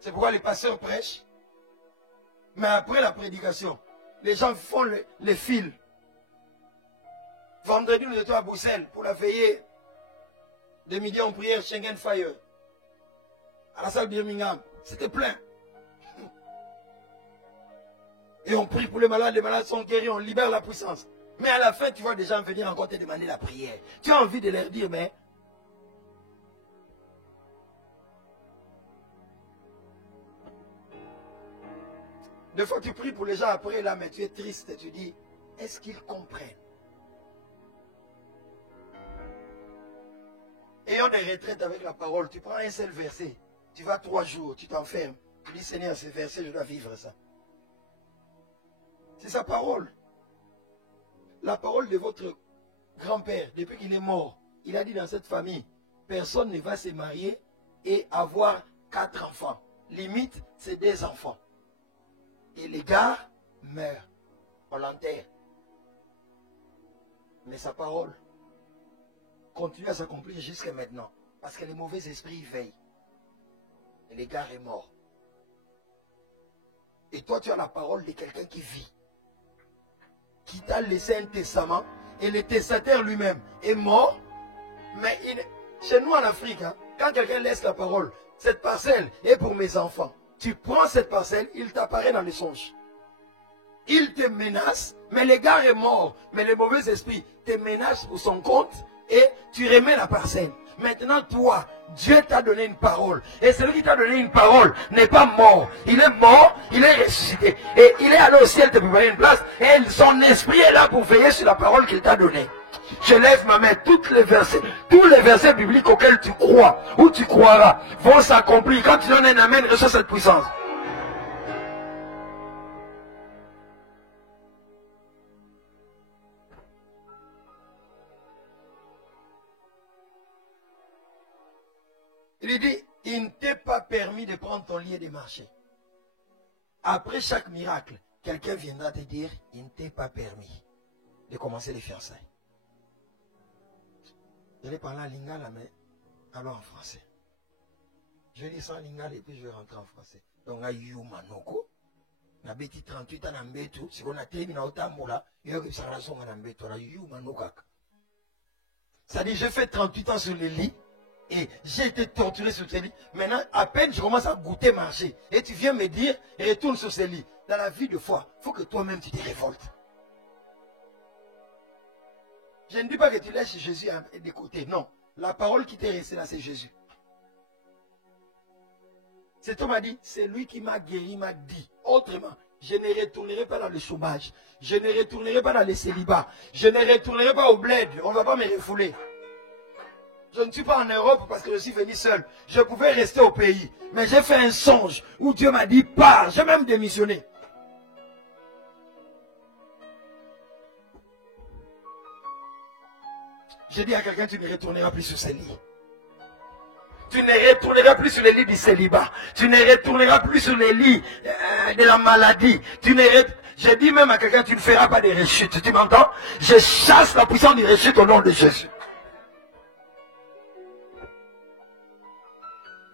C'est pourquoi les pasteurs prêchent. Mais après la prédication, les gens font les fils. Vendredi, nous étions à Bruxelles pour la veillée de midi en prière Schengen Fire. À la salle Birmingham. C'était plein. Et on prie pour les malades sont guéris, on libère la puissance. Mais à la fin, tu vois des gens venir encore te demander la prière. Tu as envie de leur dire, mais... Des fois, tu pries pour les gens après, là, mais tu es triste et tu dis, est-ce qu'ils comprennent? Ayons des retraites avec la parole. Tu prends un seul verset. Tu vas 3 jours, tu t'enfermes. Tu dis, Seigneur, ce verset, je dois vivre ça. C'est sa parole. La parole de votre grand-père, depuis qu'il est mort, il a dit dans cette famille, personne ne va se marier et avoir 4 enfants. Limite, c'est 2 enfants. Et les gars meurent. On l'enterre. Mais sa parole continue à s'accomplir jusqu'à maintenant. Parce que les mauvais esprits veillent. Et les gars est mort. Et toi, tu as la parole de quelqu'un qui vit. Qui t'a laissé un testament. Et le testataire lui-même est mort. Mais chez nous en Afrique, hein, quand quelqu'un laisse la parole, cette parcelle est pour mes enfants. Tu prends cette parcelle, il t'apparaît dans les songes. Il te menace, mais le gars est mort. Mais les mauvais esprits te menacent pour son compte et tu remets la parcelle. Maintenant, toi, Dieu t'a donné une parole. Et celui qui t'a donné une parole n'est pas mort. Il est mort, il est ressuscité. Et il est allé au ciel te préparer une place. Et son esprit est là pour veiller sur la parole qu'il t'a donnée. Je lève ma main, tous les versets bibliques auxquels tu crois, ou tu croiras, vont s'accomplir. Quand tu donnes un amen, reçois cette puissance. Il dit, il ne t'est pas permis de prendre ton lit et de marcher. Après chaque miracle, quelqu'un viendra te dire, il ne t'est pas permis de commencer les fiançailles. Je vais parler en lingala, mais alors en français. Je lis ça en lingala et puis je vais rentrer en français. Donc, à Yumanoko, na beti 38 ans en betu, si on a terminé au tamoula, il y a une relation en betu, la Yumanokak. Ça dit, je fais 38 ans sur le lit et j'ai été torturé sur ce lit. Maintenant, à peine je commence à goûter marcher. Et tu viens me dire, retourne sur ce lit. Dans la vie de foi, il faut que toi-même tu te révoltes. Je ne dis pas que tu laisses Jésus de côté. Non. La parole qui t'est restée là, c'est Jésus. Cet homme a dit, c'est lui qui m'a guéri, m'a dit. Autrement, je ne retournerai pas dans le chômage. Je ne retournerai pas dans le célibat. Je ne retournerai pas au bled. On ne va pas me refouler. Je ne suis pas en Europe parce que je suis venu seul. Je pouvais rester au pays. Mais j'ai fait un songe où Dieu m'a dit, pars. J'ai même démissionné. Je dis à quelqu'un, tu ne retourneras plus sur ces lits. Tu ne retourneras plus sur les lits du célibat. Tu ne retourneras plus sur les lits de la maladie. Je dis même à quelqu'un, tu ne feras pas de rechute. Tu m'entends? Je chasse la puissance du rechute au nom de Jésus.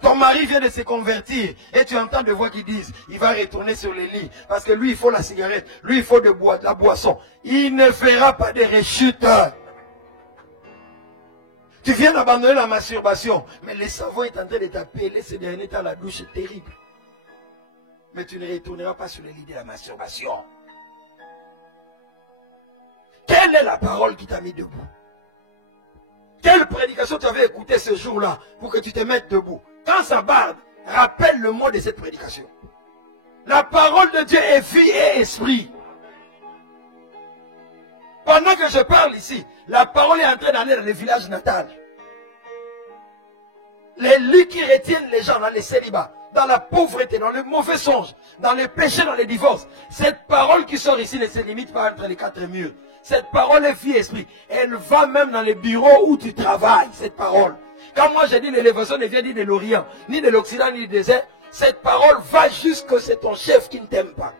Ton mari vient de se convertir et tu entends des voix qui disent, il va retourner sur les lits parce que lui, il faut la cigarette, lui, il faut de la boisson. Il ne fera pas de rechute. Tu viens d'abandonner la masturbation, mais le savon est en train de t'appeler ces derniers temps, la douche est terrible. Mais tu ne retourneras pas sur les lits de la masturbation. Quelle est la parole qui t'a mis debout? Quelle prédication tu avais écouté ce jour-là pour que tu te mettes debout? Quand ça barde, rappelle le mot de cette prédication. La parole de Dieu est vie et esprit. Pendant que je parle ici, la parole est en train d'aller dans les villages natals. Les lits qui retiennent les gens dans les célibats, dans la pauvreté, dans le mauvais songe, dans les péchés, dans les divorces. Cette parole qui sort ici ne se limite pas entre les quatre murs. Cette parole est vie et esprit. Elle va même dans les bureaux où tu travailles, cette parole. Quand moi je dis l'élévation ne vient ni de l'Orient, ni de l'Occident, ni du désert, cette parole va jusqu'à c'est ton chef qui ne t'aime pas.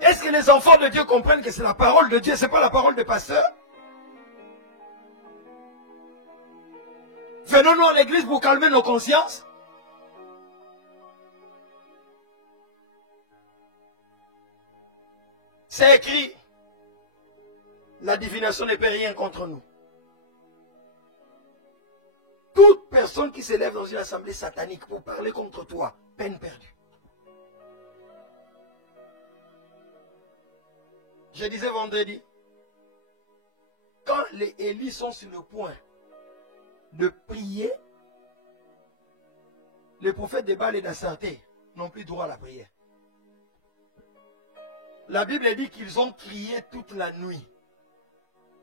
Est-ce que les enfants de Dieu comprennent que c'est la parole de Dieu, ce n'est pas la parole de pasteur? Venons-nous à l'église pour calmer nos consciences? C'est écrit. La divination ne peut rien contre nous. Toute personne qui s'élève dans une assemblée satanique pour parler contre toi, peine perdue. Je disais vendredi, quand les Élis sont sur le point de prier, les prophètes de Baal et d'Astarté n'ont plus droit à la prière. La Bible dit qu'ils ont crié toute la nuit.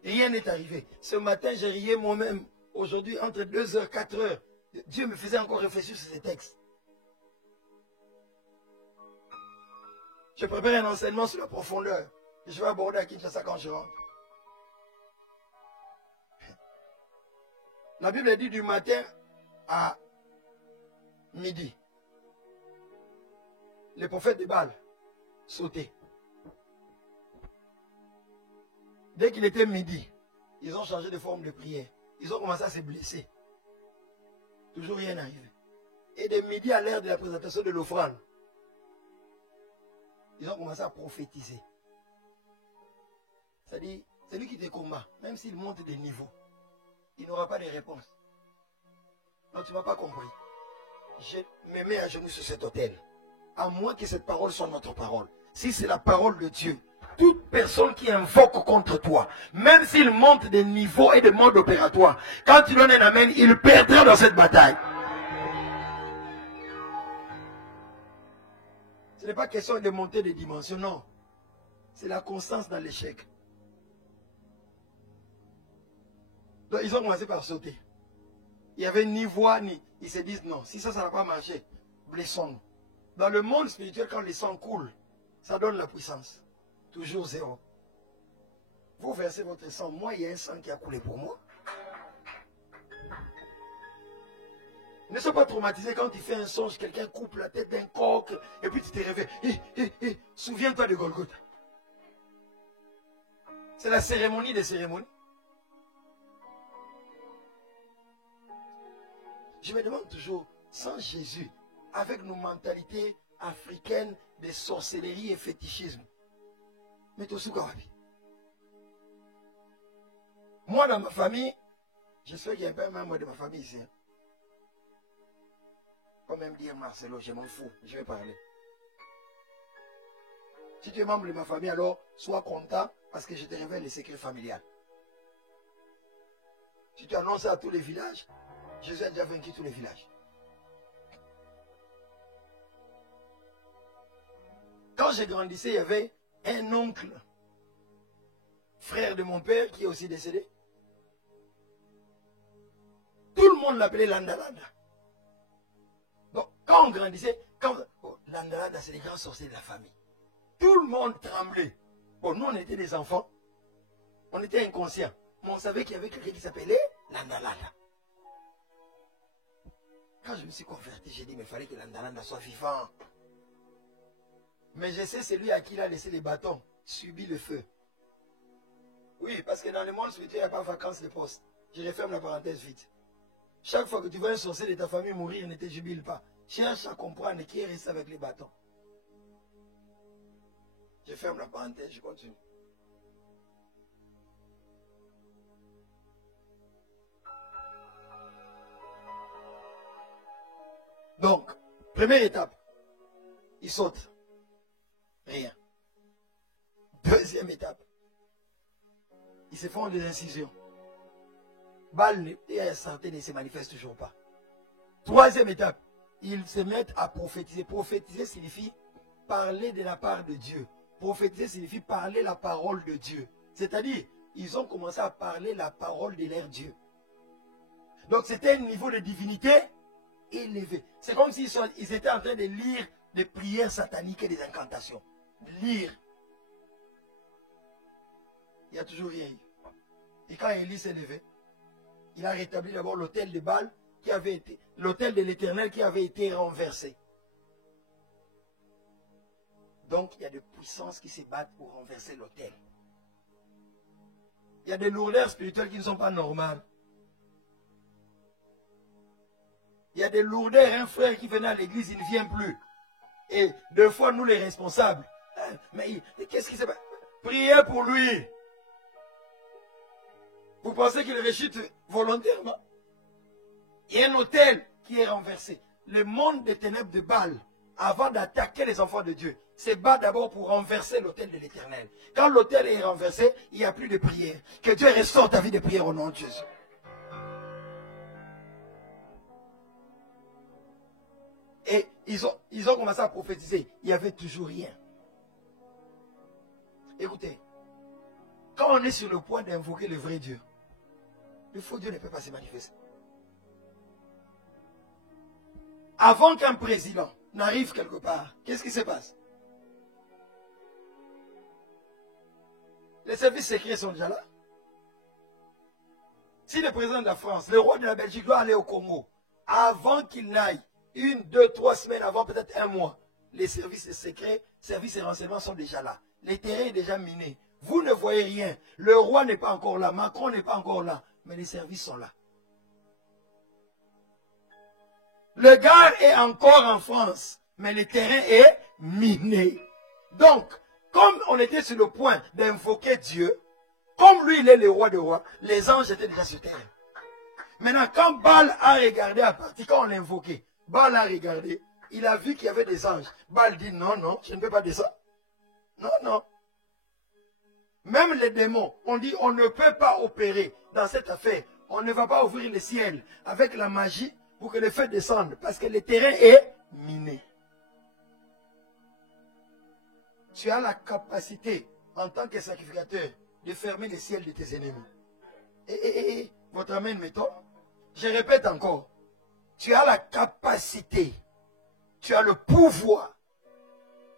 Rien n'est arrivé. Ce matin, j'ai rié moi-même. Aujourd'hui, entre 2h et 4h, Dieu me faisait encore réfléchir sur ces textes. Je prépare un enseignement sur la profondeur. Que je vais aborder à Kinshasa quand je rentre. La Bible dit du matin à midi. Les prophètes de Baal sautaient. Dès qu'il était midi, ils ont changé de forme de prière. Ils ont commencé à se blesser. Toujours rien n'arrivait. Et de midi à l'heure de la présentation de l'offrande, ils ont commencé à prophétiser. C'est-à-dire, celui qui te combat, même s'il monte des niveaux, il n'aura pas de réponse. Non, tu ne m'as pas compris. Je me mets à genoux sur cet autel. À moins que cette parole soit notre parole. Si c'est la parole de Dieu, toute personne qui invoque contre toi, même s'il monte des niveaux et des modes opératoires, quand tu donnes un amen, il perdra dans cette bataille. Ce n'est pas question de monter des dimensions, non. C'est la constance dans l'échec. Donc ils ont commencé par sauter. Il n'y avait ni voix, ni... Ils se disent non, si ça n'a pas marché, blessons-nous. Dans le monde spirituel, quand le sang coule, ça donne la puissance. Toujours zéro. Vous versez votre sang. Moi, il y a un sang qui a coulé pour moi. Ne sois pas traumatisé quand tu fais un songe, quelqu'un coupe la tête d'un coq, et puis tu te réveilles. Souviens-toi de Golgotha. C'est la cérémonie des cérémonies. Je me demande toujours, sans Jésus, avec nos mentalités africaines de sorcellerie et fétichisme, mais tout moi, dans ma famille, je sais qu'il y a pas un membre de ma famille ici. Pas même dire Marcelo, je m'en fous, je vais parler. Si tu es membre de ma famille, alors sois content parce que je te révèle les secrets familiales. Si tu annonces à tous les villages, Jésus a déjà vaincu tous les villages. Quand j'ai grandissé, il y avait un oncle, frère de mon père, qui est aussi décédé. Tout le monde l'appelait Landalanda. Donc, quand on grandissait, Landalanda, c'est les grands sorciers de la famille. Tout le monde tremblait. Bon, nous, on était des enfants. On était inconscient. Mais on savait qu'il y avait quelqu'un qui s'appelait l'Andalanda. Quand je me suis converti, j'ai dit, mais il fallait que l'Andalanda soit vivant. Mais je sais, c'est lui à qui il a laissé les bâtons, subit le feu. Oui, parce que dans le monde spirituel, il n'y a pas de vacances de poste. Je referme la parenthèse vite. Chaque fois que tu vois un sorcier de ta famille mourir, ne te jubile pas. Cherche à comprendre qui est resté avec les bâtons. Je ferme la parenthèse, je continue. Donc, première étape, il saute. Rien. Deuxième étape, ils se font des incisions. Balle et santé ne se manifeste toujours pas. Troisième étape, ils se mettent à prophétiser. Prophétiser signifie parler de la part de Dieu. Prophétiser signifie parler la parole de Dieu. C'est-à-dire, ils ont commencé à parler la parole de leur Dieu. Donc c'était un niveau de divinité élevé. C'est comme s'ils étaient en train de lire des prières sataniques et des incantations. Lire. Il n'y a toujours rien eu. Et quand Élie s'est levé, il a rétabli d'abord l'autel de Baal qui avait été, l'autel de l'Éternel qui avait été renversé. Donc il y a des puissances qui se battent pour renverser l'autel. Il y a des lourdeurs spirituelles qui ne sont pas normales. Il y a des lourdeurs, un frère qui venait à l'église, il ne vient plus. Et deux fois, nous les responsables. Mais qu'est-ce qui s'est passé? Priez pour lui. Vous pensez qu'il rechute volontairement? Il y a un autel qui est renversé. Le monde des ténèbres de Baal, avant d'attaquer les enfants de Dieu, se bat d'abord pour renverser l'autel de l'Éternel. Quand l'autel est renversé, il n'y a plus de prière. Que Dieu restaure ta vie de prière au nom de Jésus. Et ils ont commencé à prophétiser. Il n'y avait toujours rien. Écoutez, quand on est sur le point d'invoquer le vrai Dieu, le faux Dieu ne peut pas se manifester. Avant qu'un président n'arrive quelque part, qu'est-ce qui se passe? Les services secrets sont déjà là. Si le président de la France, le roi de la Belgique doit aller au Congo, avant qu'il n'aille, 1, 2, 3 semaines avant, peut-être un mois, les services secrets, services et renseignements sont déjà là. Le terrain est déjà miné. Vous ne voyez rien. Le roi n'est pas encore là. Macron n'est pas encore là. Mais les services sont là. Le gars est encore en France. Mais le terrain est miné. Donc, comme on était sur le point d'invoquer Dieu, comme lui il est le roi des rois, les anges étaient déjà sur terre. Maintenant, quand Baal a regardé à partir, quand on l'a invoqué, Baal a regardé, il a vu qu'il y avait des anges. Baal dit non, non, je ne peux pas descendre. Non, non. Même les démons, on dit on ne peut pas opérer dans cette affaire. On ne va pas ouvrir le ciel avec la magie pour que le feu descende parce que le terrain est miné. Tu as la capacité en tant que sacrificateur de fermer le ciel de tes ennemis. Votre amen mettons. Je répète encore. Tu as la capacité, tu as le pouvoir,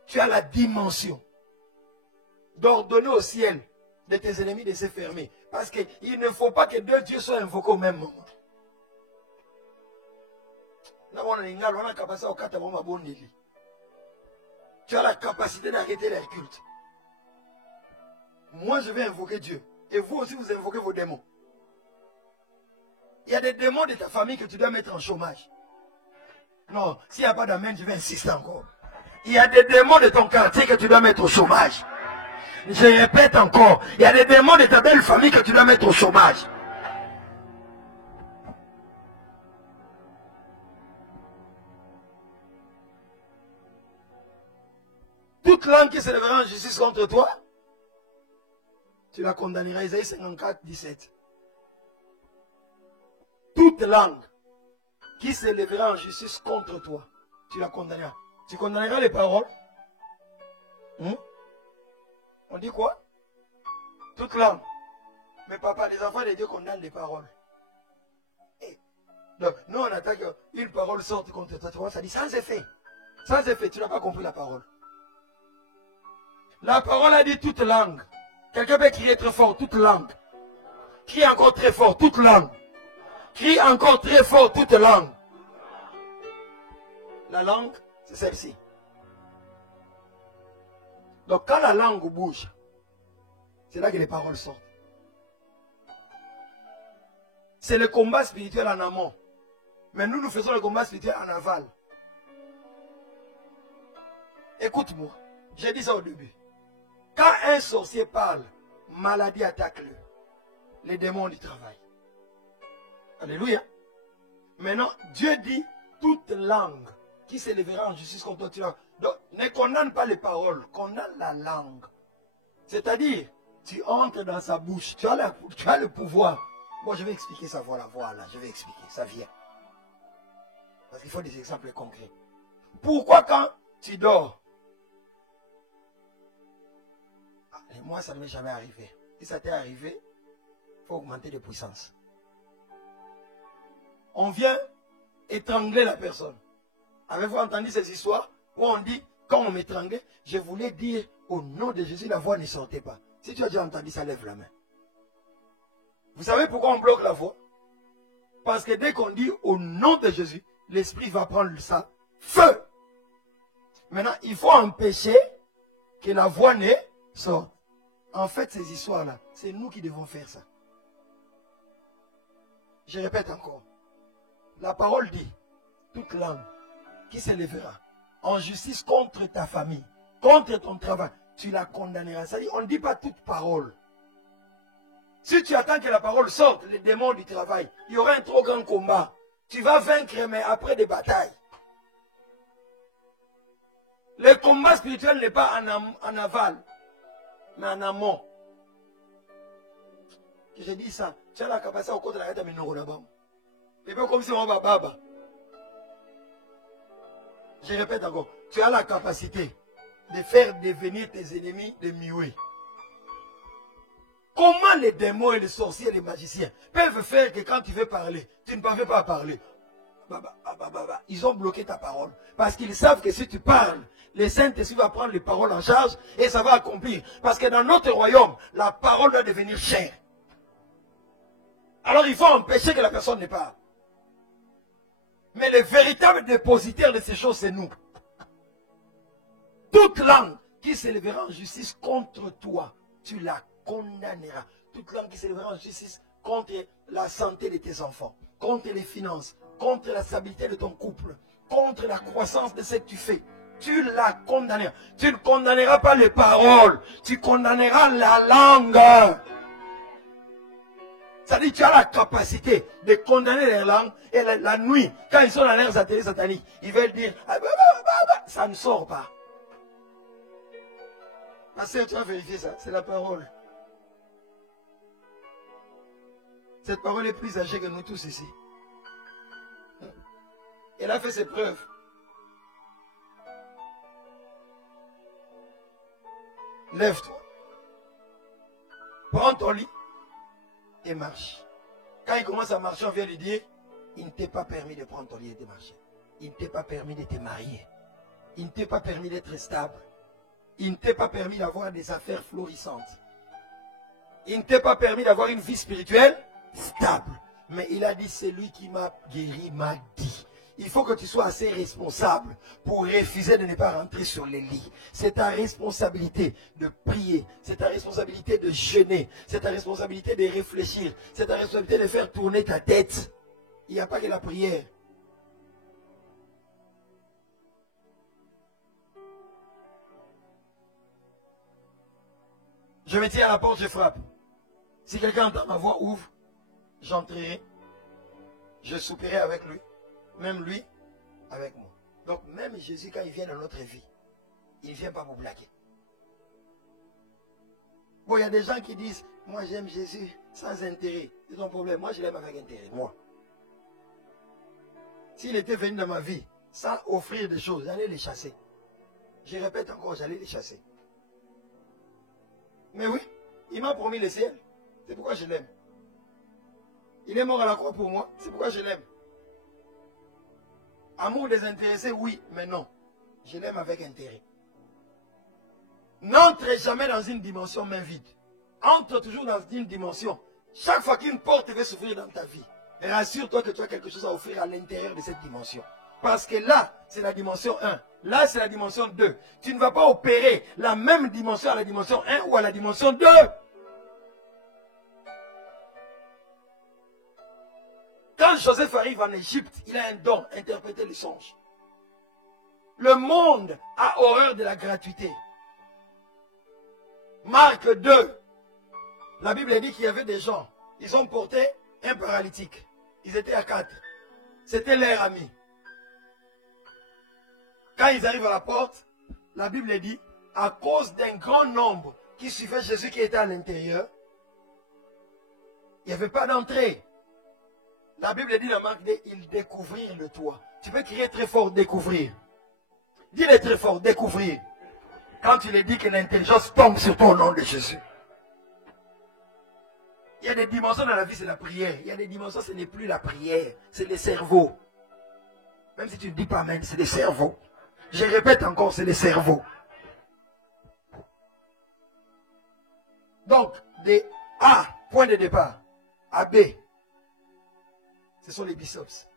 tu as la dimension d'ordonner au ciel de tes ennemis de se fermer. Parce qu'il ne faut pas que deux dieux soient invoqués au même moment. Tu as la capacité d'arrêter les cultes. Moi, je vais invoquer Dieu. Et vous aussi, vous invoquez vos démons. Il y a des démons de ta famille que tu dois mettre en chômage. Non, s'il n'y a pas d'amen, je vais insister encore. Il y a des démons de ton quartier que tu dois mettre au chômage. Je répète encore, il y a des démons de ta belle famille que tu dois mettre au chômage. Toute langue qui se lèvera en justice contre toi, tu la condamneras. Isaïe 54, 17. Toute langue qui se lèvera en justice contre toi, tu la condamneras. Tu condamneras les paroles. On dit quoi? Toute langue. Mais papa, les enfants de Dieu condamnent les paroles. Donc, nous on attend qu'une parole sorte contre toi. Tu vois, ça dit sans effet. Sans effet, tu n'as pas compris la parole. La parole a dit toute langue Quelqu'un peut crier très fort, toute langue. Crie encore très fort, toute langue. Crie encore très fort, toute langue. La langue, c'est celle-ci. Donc quand la langue bouge, c'est là que les paroles sortent. C'est le combat spirituel en amont. Mais nous, nous faisons le combat spirituel en aval. Écoute-moi, j'ai dit ça au début. Quand un sorcier parle, maladie attaque-le. Les démons du travail. Alléluia. Maintenant, Dieu dit, toute langue qui s'élèvera en justice contre toi. Donc, ne condamne pas les paroles, condamne la langue. C'est-à-dire, tu entres dans sa bouche, tu as le pouvoir. Bon, je vais expliquer ça, voilà, je vais expliquer, ça vient. Parce qu'il faut des exemples concrets. Pourquoi quand tu dors, et moi, ça ne m'est jamais arrivé. Si ça t'est arrivé, il faut augmenter de puissance. On vient étrangler la personne. Avez-vous entendu ces histoires où on dit, quand on m'étranglait, je voulais dire au nom de Jésus, la voix ne sortait pas. Si tu as déjà entendu ça, lève la main. Vous savez pourquoi on bloque la voix? Parce que dès qu'on dit au nom de Jésus, l'esprit va prendre ça. Feu! Maintenant, il faut empêcher que la voix ne sorte. En fait, ces histoires-là, c'est nous qui devons faire ça. Je répète encore. La parole dit, toute langue qui s'élèvera en justice contre ta famille, contre ton travail, tu la condamneras. C'est-à-dire, on ne dit pas toute parole. Si tu attends que la parole sorte, les démons du travail, il y aura un trop grand combat. Tu vas vaincre, mais après des batailles. Le combat spirituel n'est pas en aval, mais en amont. Je dis ça, tu as la capacité au côté de la tête de là-bas. Et pas comme si on va baba. Je répète encore, tu as la capacité de faire devenir tes ennemis des muets. Comment les démons et les sorciers et les magiciens peuvent faire que quand tu veux parler, tu ne parviens pas à parler? Ils ont bloqué ta parole. Parce qu'ils savent que si tu parles, le Saint-Esprit va prendre les paroles en charge et ça va accomplir. Parce que dans notre royaume, la parole doit devenir chère. Alors il faut empêcher que la personne ne parle. Mais le véritable dépositaire de ces choses, c'est nous. Toute langue qui s'élèvera en justice contre toi, tu la condamneras. Toute langue qui s'élèvera en justice contre la santé de tes enfants, contre les finances, contre la stabilité de ton couple, contre la croissance de ce que tu fais, tu la condamneras. Tu ne condamneras pas les paroles, tu condamneras la langue. C'est-à-dire, tu as la capacité de condamner les langues et la nuit, quand ils sont dans leurs ateliers sataniques, ils veulent dire, ça ne sort pas. Parce que tu vas vérifier ça, c'est la parole. Cette parole est plus âgée que nous tous ici. Elle a fait ses preuves. Lève-toi. Prends ton lit et marche. Quand il commence à marcher, on vient lui dire, il ne t'est pas permis de prendre ton lit et de marcher. Il ne t'est pas permis de te marier. Il ne t'est pas permis d'être stable. Il ne t'est pas permis d'avoir des affaires florissantes. Il ne t'est pas permis d'avoir une vie spirituelle stable. Mais il a dit, c'est lui qui m'a guéri, m'a dit. Il faut que tu sois assez responsable pour refuser de ne pas rentrer sur les lits. C'est ta responsabilité de prier. C'est ta responsabilité de jeûner. C'est ta responsabilité de réfléchir. C'est ta responsabilité de faire tourner ta tête. Il n'y a pas que la prière. Je me tiens à la porte, je frappe. Si quelqu'un entend ma voix, ouvre. J'entrerai. Je souperai avec lui. Même lui, avec moi. Donc même Jésus, quand il vient dans notre vie, il ne vient pas vous blaguer. Bon, il y a des gens qui disent, moi j'aime Jésus sans intérêt. C'est ton problème. Moi je l'aime avec intérêt. Moi. S'il était venu dans ma vie sans offrir des choses, j'allais les chasser. Je répète encore, j'allais les chasser. Mais oui, il m'a promis le ciel. C'est pourquoi je l'aime. Il est mort à la croix pour moi. C'est pourquoi je l'aime. Amour désintéressé, oui, mais non. Je l'aime avec intérêt. N'entre jamais dans une dimension main vide. entre toujours dans une dimension. Chaque fois qu'une porte va s'ouvrir dans ta vie, rassure-toi que tu as quelque chose à offrir à l'intérieur de cette dimension. Parce que là, c'est la dimension 1. Là, c'est la dimension 2. Tu ne vas pas opérer la même dimension à la dimension 1 ou à la dimension 2. Quand Joseph arrive en Égypte, il a un don, interpréter les songes. Le monde a horreur de la gratuité. Marc 2, la Bible dit qu'il y avait des gens, ils ont porté un paralytique. Ils étaient à 4. C'était leur ami. Quand ils arrivent à la porte, la Bible dit, à cause d'un grand nombre qui suivait Jésus qui était à l'intérieur, il n'y avait pas d'entrée. La Bible dit dans Marc 2, ils découvrirent le toit. Tu peux crier très fort, découvrir. Dis-le très fort, découvrir. Quand tu le dis que l'intelligence tombe sur toi au nom de Jésus. Il y a des dimensions dans la vie, c'est la prière. Il y a des dimensions, ce n'est plus la prière, c'est le cerveau. Même si tu ne dis pas amen, c'est le cerveau. Je répète encore, c'est le cerveau. Donc, de A, point de départ, à B, ce sont les biceps.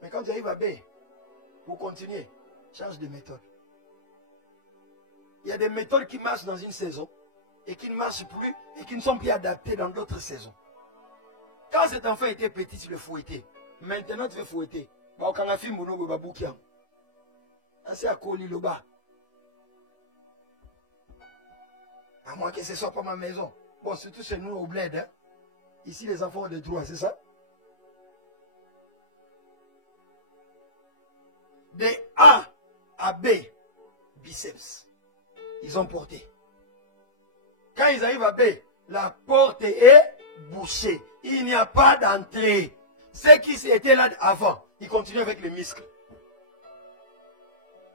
Mais quand tu arrives à B, pour continuer, change de méthode. Il y a des méthodes qui marchent dans une saison et qui ne marchent plus et qui ne sont plus adaptées dans d'autres saisons. Quand cet enfant était petit, tu le fouettais. Maintenant, tu veux fouetter. À moins que ce ne soit pas ma maison. Bon, surtout chez nous au bled. Hein. Ici, les enfants ont des droits, c'est ça? De A à B, biceps. Ils ont porté. Quand ils arrivent à B, la porte est bouchée. Il n'y a pas d'entrée. Ceux qui étaient là avant, ils continuent avec les muscles.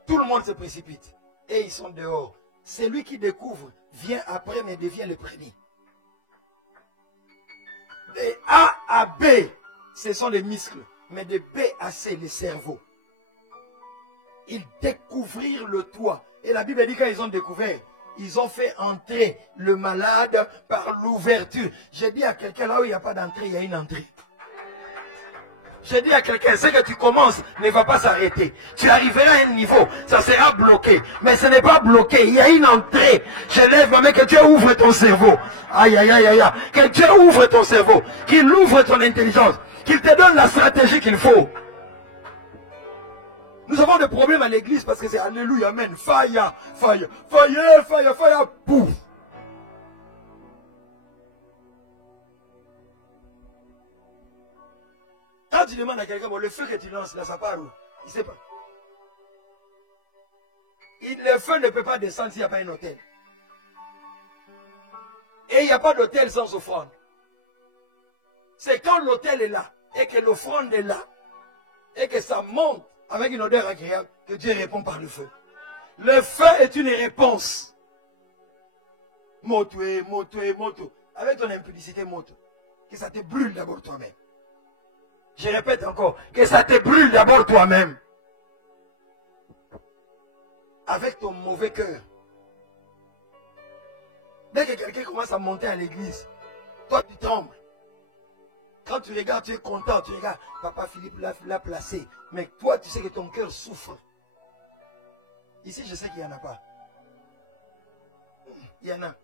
Tout le monde se précipite. Et ils sont dehors. Celui qui découvre vient après, mais devient le premier. De A à B, ce sont les muscles. Mais de B à C, le cerveau. Ils découvrirent le toit. Et la Bible dit quand ils ont découvert, ils ont fait entrer le malade par l'ouverture. J'ai dit à quelqu'un, là où il n'y a pas d'entrée, il y a une entrée. J'ai dit à quelqu'un, ce que tu commences ne va pas s'arrêter. Tu arriveras à un niveau, ça sera bloqué. Mais ce n'est pas bloqué, il y a une entrée. Je lève ma main, que Dieu ouvre ton cerveau. Aïe, aïe, aïe, aïe. Que Dieu ouvre ton cerveau. Qu'il ouvre ton intelligence. Qu'il te donne la stratégie qu'il faut. Nous avons des problèmes à l'église parce que c'est alléluia, amen. Fire, fire, fire, fire, fire, pouf. Quand tu demandes à quelqu'un, bon, le feu que tu lances là, ça part où? Il ne sait pas. Le feu ne peut pas descendre s'il n'y a pas un hôtel. Et il n'y a pas d'hôtel sans offrande. C'est quand l'hôtel est là et que l'offrande est là et que ça monte avec une odeur agréable que Dieu répond par le feu. Le feu est une réponse. Moto, moto, moto. Avec ton impudicité, moto. Que ça te brûle d'abord toi-même. Je répète encore, que ça te brûle d'abord toi-même. Avec ton mauvais cœur. Dès que quelqu'un commence à monter à l'église, toi tu trembles. Quand tu regardes, tu es content, tu regardes, Papa Philippe l'a placé. Mais toi, tu sais que ton cœur souffre. Ici, je sais qu'il n'y en a pas. Il y en a.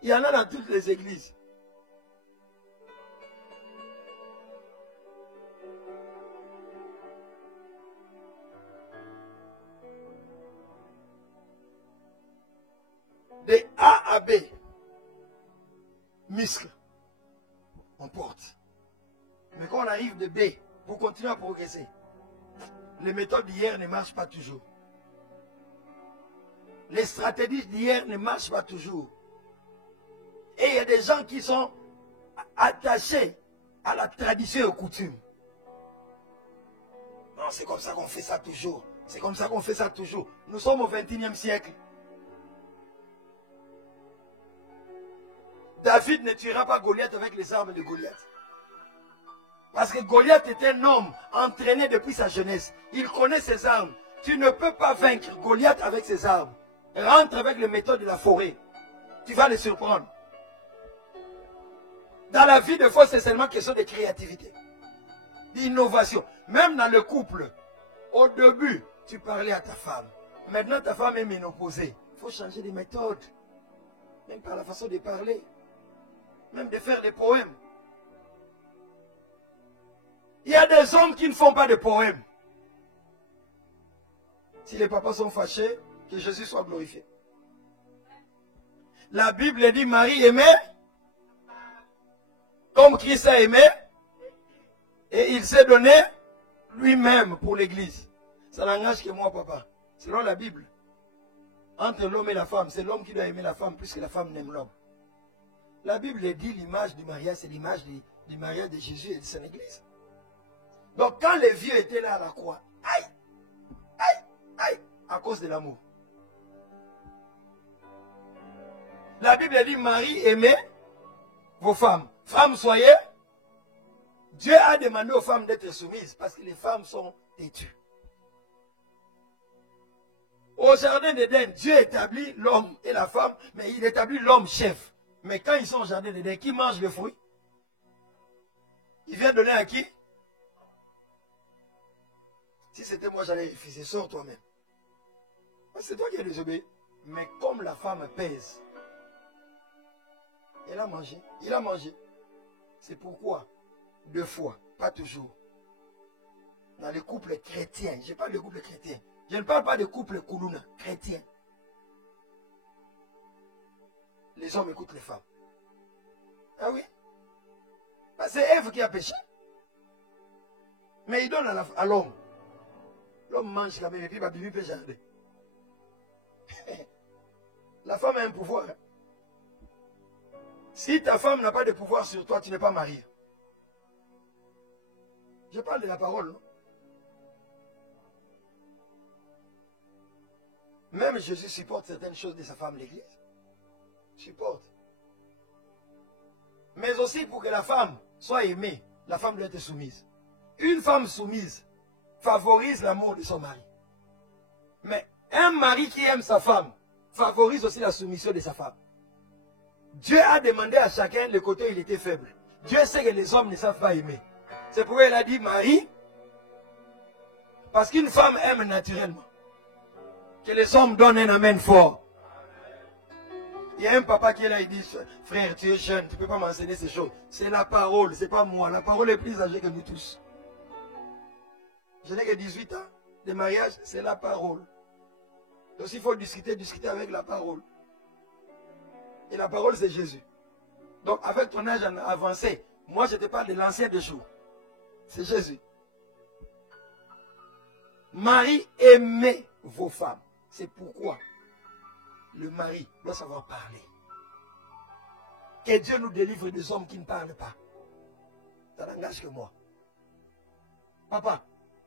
Il y en a dans toutes les églises. De A à B, muscles, on porte. Mais quand on arrive de B, pour continuer à progresser, les méthodes d'hier ne marchent pas toujours. Les stratégies d'hier ne marchent pas toujours. Et il y a des gens qui sont attachés à la tradition et aux coutumes. Non, c'est comme ça qu'on fait ça toujours. C'est comme ça qu'on fait ça toujours. Nous sommes au XXIe siècle. David ne tuera pas Goliath avec les armes de Goliath. Parce que Goliath est un homme entraîné depuis sa jeunesse. Il connaît ses armes. Tu ne peux pas vaincre Goliath avec ses armes. Rentre avec les méthodes de la forêt. Tu vas les surprendre. Dans la vie, des fois, c'est seulement question de créativité, d'innovation. Même dans le couple, au début, tu parlais à ta femme. Maintenant, ta femme est ménopausée. Il faut changer de méthode. Même par la façon de parler. Même de faire des poèmes. Il y a des hommes qui ne font pas de poèmes. Si les papas sont fâchés, que Jésus soit glorifié. La Bible dit Marie aimait comme Christ a aimé et il s'est donné lui-même pour l'église. Ça n'engage que moi, papa. Selon la Bible, entre l'homme et la femme, c'est l'homme qui doit aimer la femme plus que la femme n'aime l'homme. La Bible dit l'image du mariage, c'est l'image du mariage de Jésus et de son église. Donc quand les vieux étaient là à la croix, aïe, aïe, aïe, à cause de l'amour. La Bible dit Marie aimait vos femmes. Femmes, soyez. Dieu a demandé aux femmes d'être soumises parce que les femmes sont têtues. Au jardin d'Éden, Dieu établit l'homme et la femme, mais il établit l'homme chef. Mais quand ils sont au jardin d'Éden, qui mange le fruit? Il vient donner à qui? Si c'était moi, j'allais refuser. Sors toi-même. C'est toi qui as désobéi. Mais comme la femme pèse, elle a mangé. Il a mangé. C'est pourquoi, 2 fois, pas toujours. Dans les couples chrétiens, je parle de couples chrétiens. Je ne parle pas de couples koulouna, chrétiens. Les hommes écoutent les femmes. Ah oui? C'est Ève qui a péché. Mais il donne à l'homme. L'homme mange quand même et puis il va vivre le jardin. La femme a un pouvoir. Si ta femme n'a pas de pouvoir sur toi, tu n'es pas marié. Je parle de la parole, non? Même Jésus supporte certaines choses de sa femme, l'Église. Supporte. Mais aussi pour que la femme soit aimée, la femme doit être soumise. Une femme soumise favorise l'amour de son mari. Mais un mari qui aime sa femme favorise aussi la soumission de sa femme. Dieu a demandé à chacun le côté où il était faible. Dieu sait que les hommes ne savent pas aimer. C'est pourquoi il a dit Marie, parce qu'une femme aime naturellement. Que les hommes donnent un amen fort. Il y a un papa qui est là, il dit, frère, tu es jeune, tu ne peux pas m'enseigner ces choses. C'est la parole, c'est pas moi. La parole est plus âgée que nous tous. Je n'ai que 18 ans de mariage, c'est la parole. Donc il faut discuter avec la parole. Et la parole, c'est Jésus. Donc avec ton âge avancé, moi je te parle de l'ancien des jours. C'est Jésus. Marie, aimez vos femmes. C'est pourquoi le mari doit savoir parler. Que Dieu nous délivre des hommes qui ne parlent pas. Ça n'engage que moi. Papa,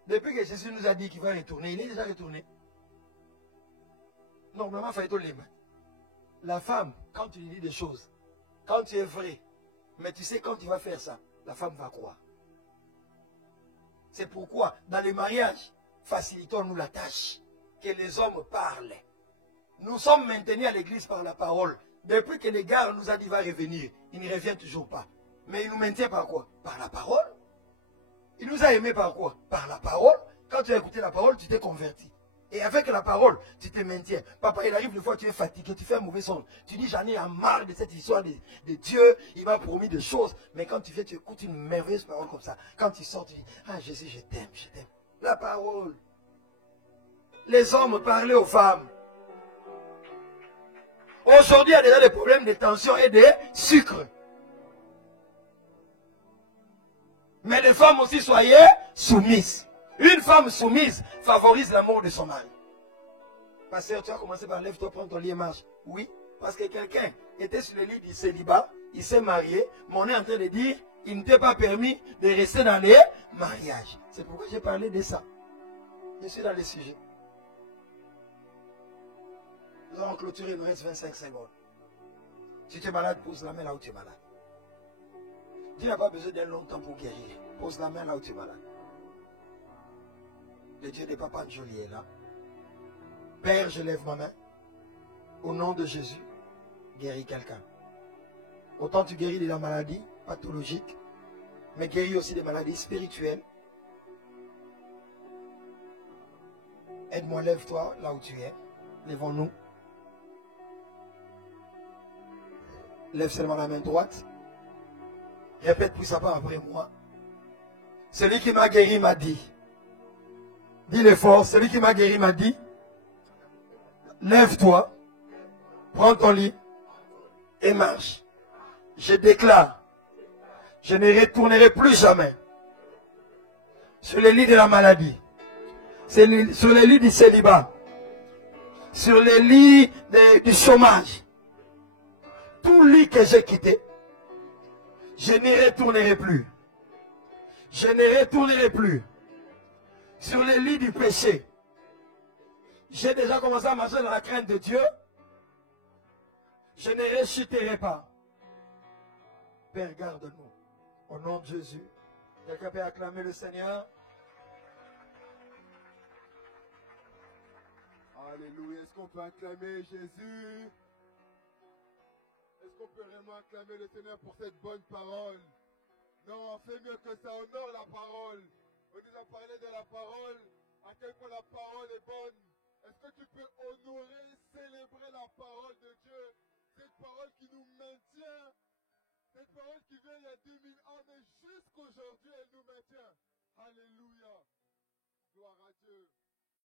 depuis que Jésus nous a dit qu'il va retourner, il est déjà retourné. Normalement, il faut les mains. La femme, quand tu lui dis des choses, quand tu es vrai, mais tu sais quand tu vas faire ça, la femme va croire. C'est pourquoi, dans les mariages, facilitons-nous la tâche. Que les hommes parlent. Nous sommes maintenus à l'église par la parole. Depuis que le gars nous a dit va revenir, il ne revient toujours pas. Mais il nous maintient par quoi? Par la parole. Il nous a aimés par quoi? Par la parole. Quand tu as écouté la parole, tu t'es converti. Et avec la parole, tu te maintiens. Papa, il arrive des fois, tu es fatigué, tu fais un mauvais son. Tu dis, j'en ai marre de cette histoire de Dieu. Il m'a promis des choses. Mais quand tu viens, tu écoutes une merveilleuse parole comme ça. Quand tu sors, tu dis, ah Jésus, je t'aime, je t'aime. La parole. Les hommes parlaient aux femmes. Aujourd'hui, il y a déjà des problèmes de tension et de sucre. Mais les femmes aussi, soyez soumises. Une femme soumise favorise l'amour de son mari. Pasteur, tu as commencé par lève-toi, prends ton lit et marche. Oui, parce que quelqu'un était sur le lit du célibat, il s'est marié, mais on est en train de dire, il ne t'est pas permis de rester dans les mariages. C'est pourquoi j'ai parlé de ça. Je suis dans le sujet. Nous allons clôturer, il nous reste 25 secondes. Si tu es malade, pose la main là où tu es malade. Tu n'as pas besoin d'un long temps pour guérir. Pose la main là où tu es malade. Le Dieu de Papa Njoli est là. Père, je lève ma main. Au nom de Jésus, guéris quelqu'un. Autant tu guéris de la maladie pathologique, mais guéris aussi des maladies spirituelles. Aide-moi, lève-toi là où tu es. Lèvons-nous. Lève seulement la main droite. Répète puissamment après moi. Celui qui m'a guéri m'a dit. Dis-le fort. Celui qui m'a guéri m'a dit. Lève-toi. Prends ton lit. Et marche. Je déclare. Je ne retournerai plus jamais sur les lits de la maladie. Sur les lits du célibat. Sur les lits du chômage. Tout lit que j'ai quitté, je n'y retournerai plus. Je ne retournerai plus sur les lits du péché. J'ai déjà commencé à marcher dans la crainte de Dieu. Je ne rechuterai pas. Père, garde-nous. Au nom de Jésus. Quelqu'un peut acclamer le Seigneur. Alléluia. Est-ce qu'on peut acclamer Jésus? Est-ce qu'on peut vraiment acclamer le Seigneur pour cette bonne parole? Non, on fait mieux que ça. Honore la parole. On nous a parlé de la parole. À quel point la parole est bonne. Est-ce que tu peux honorer, célébrer la parole de Dieu? Cette parole qui nous maintient. Cette parole qui vient il y a 2000 ans, mais jusqu'aujourd'hui, elle nous maintient. Alléluia. Gloire à Dieu.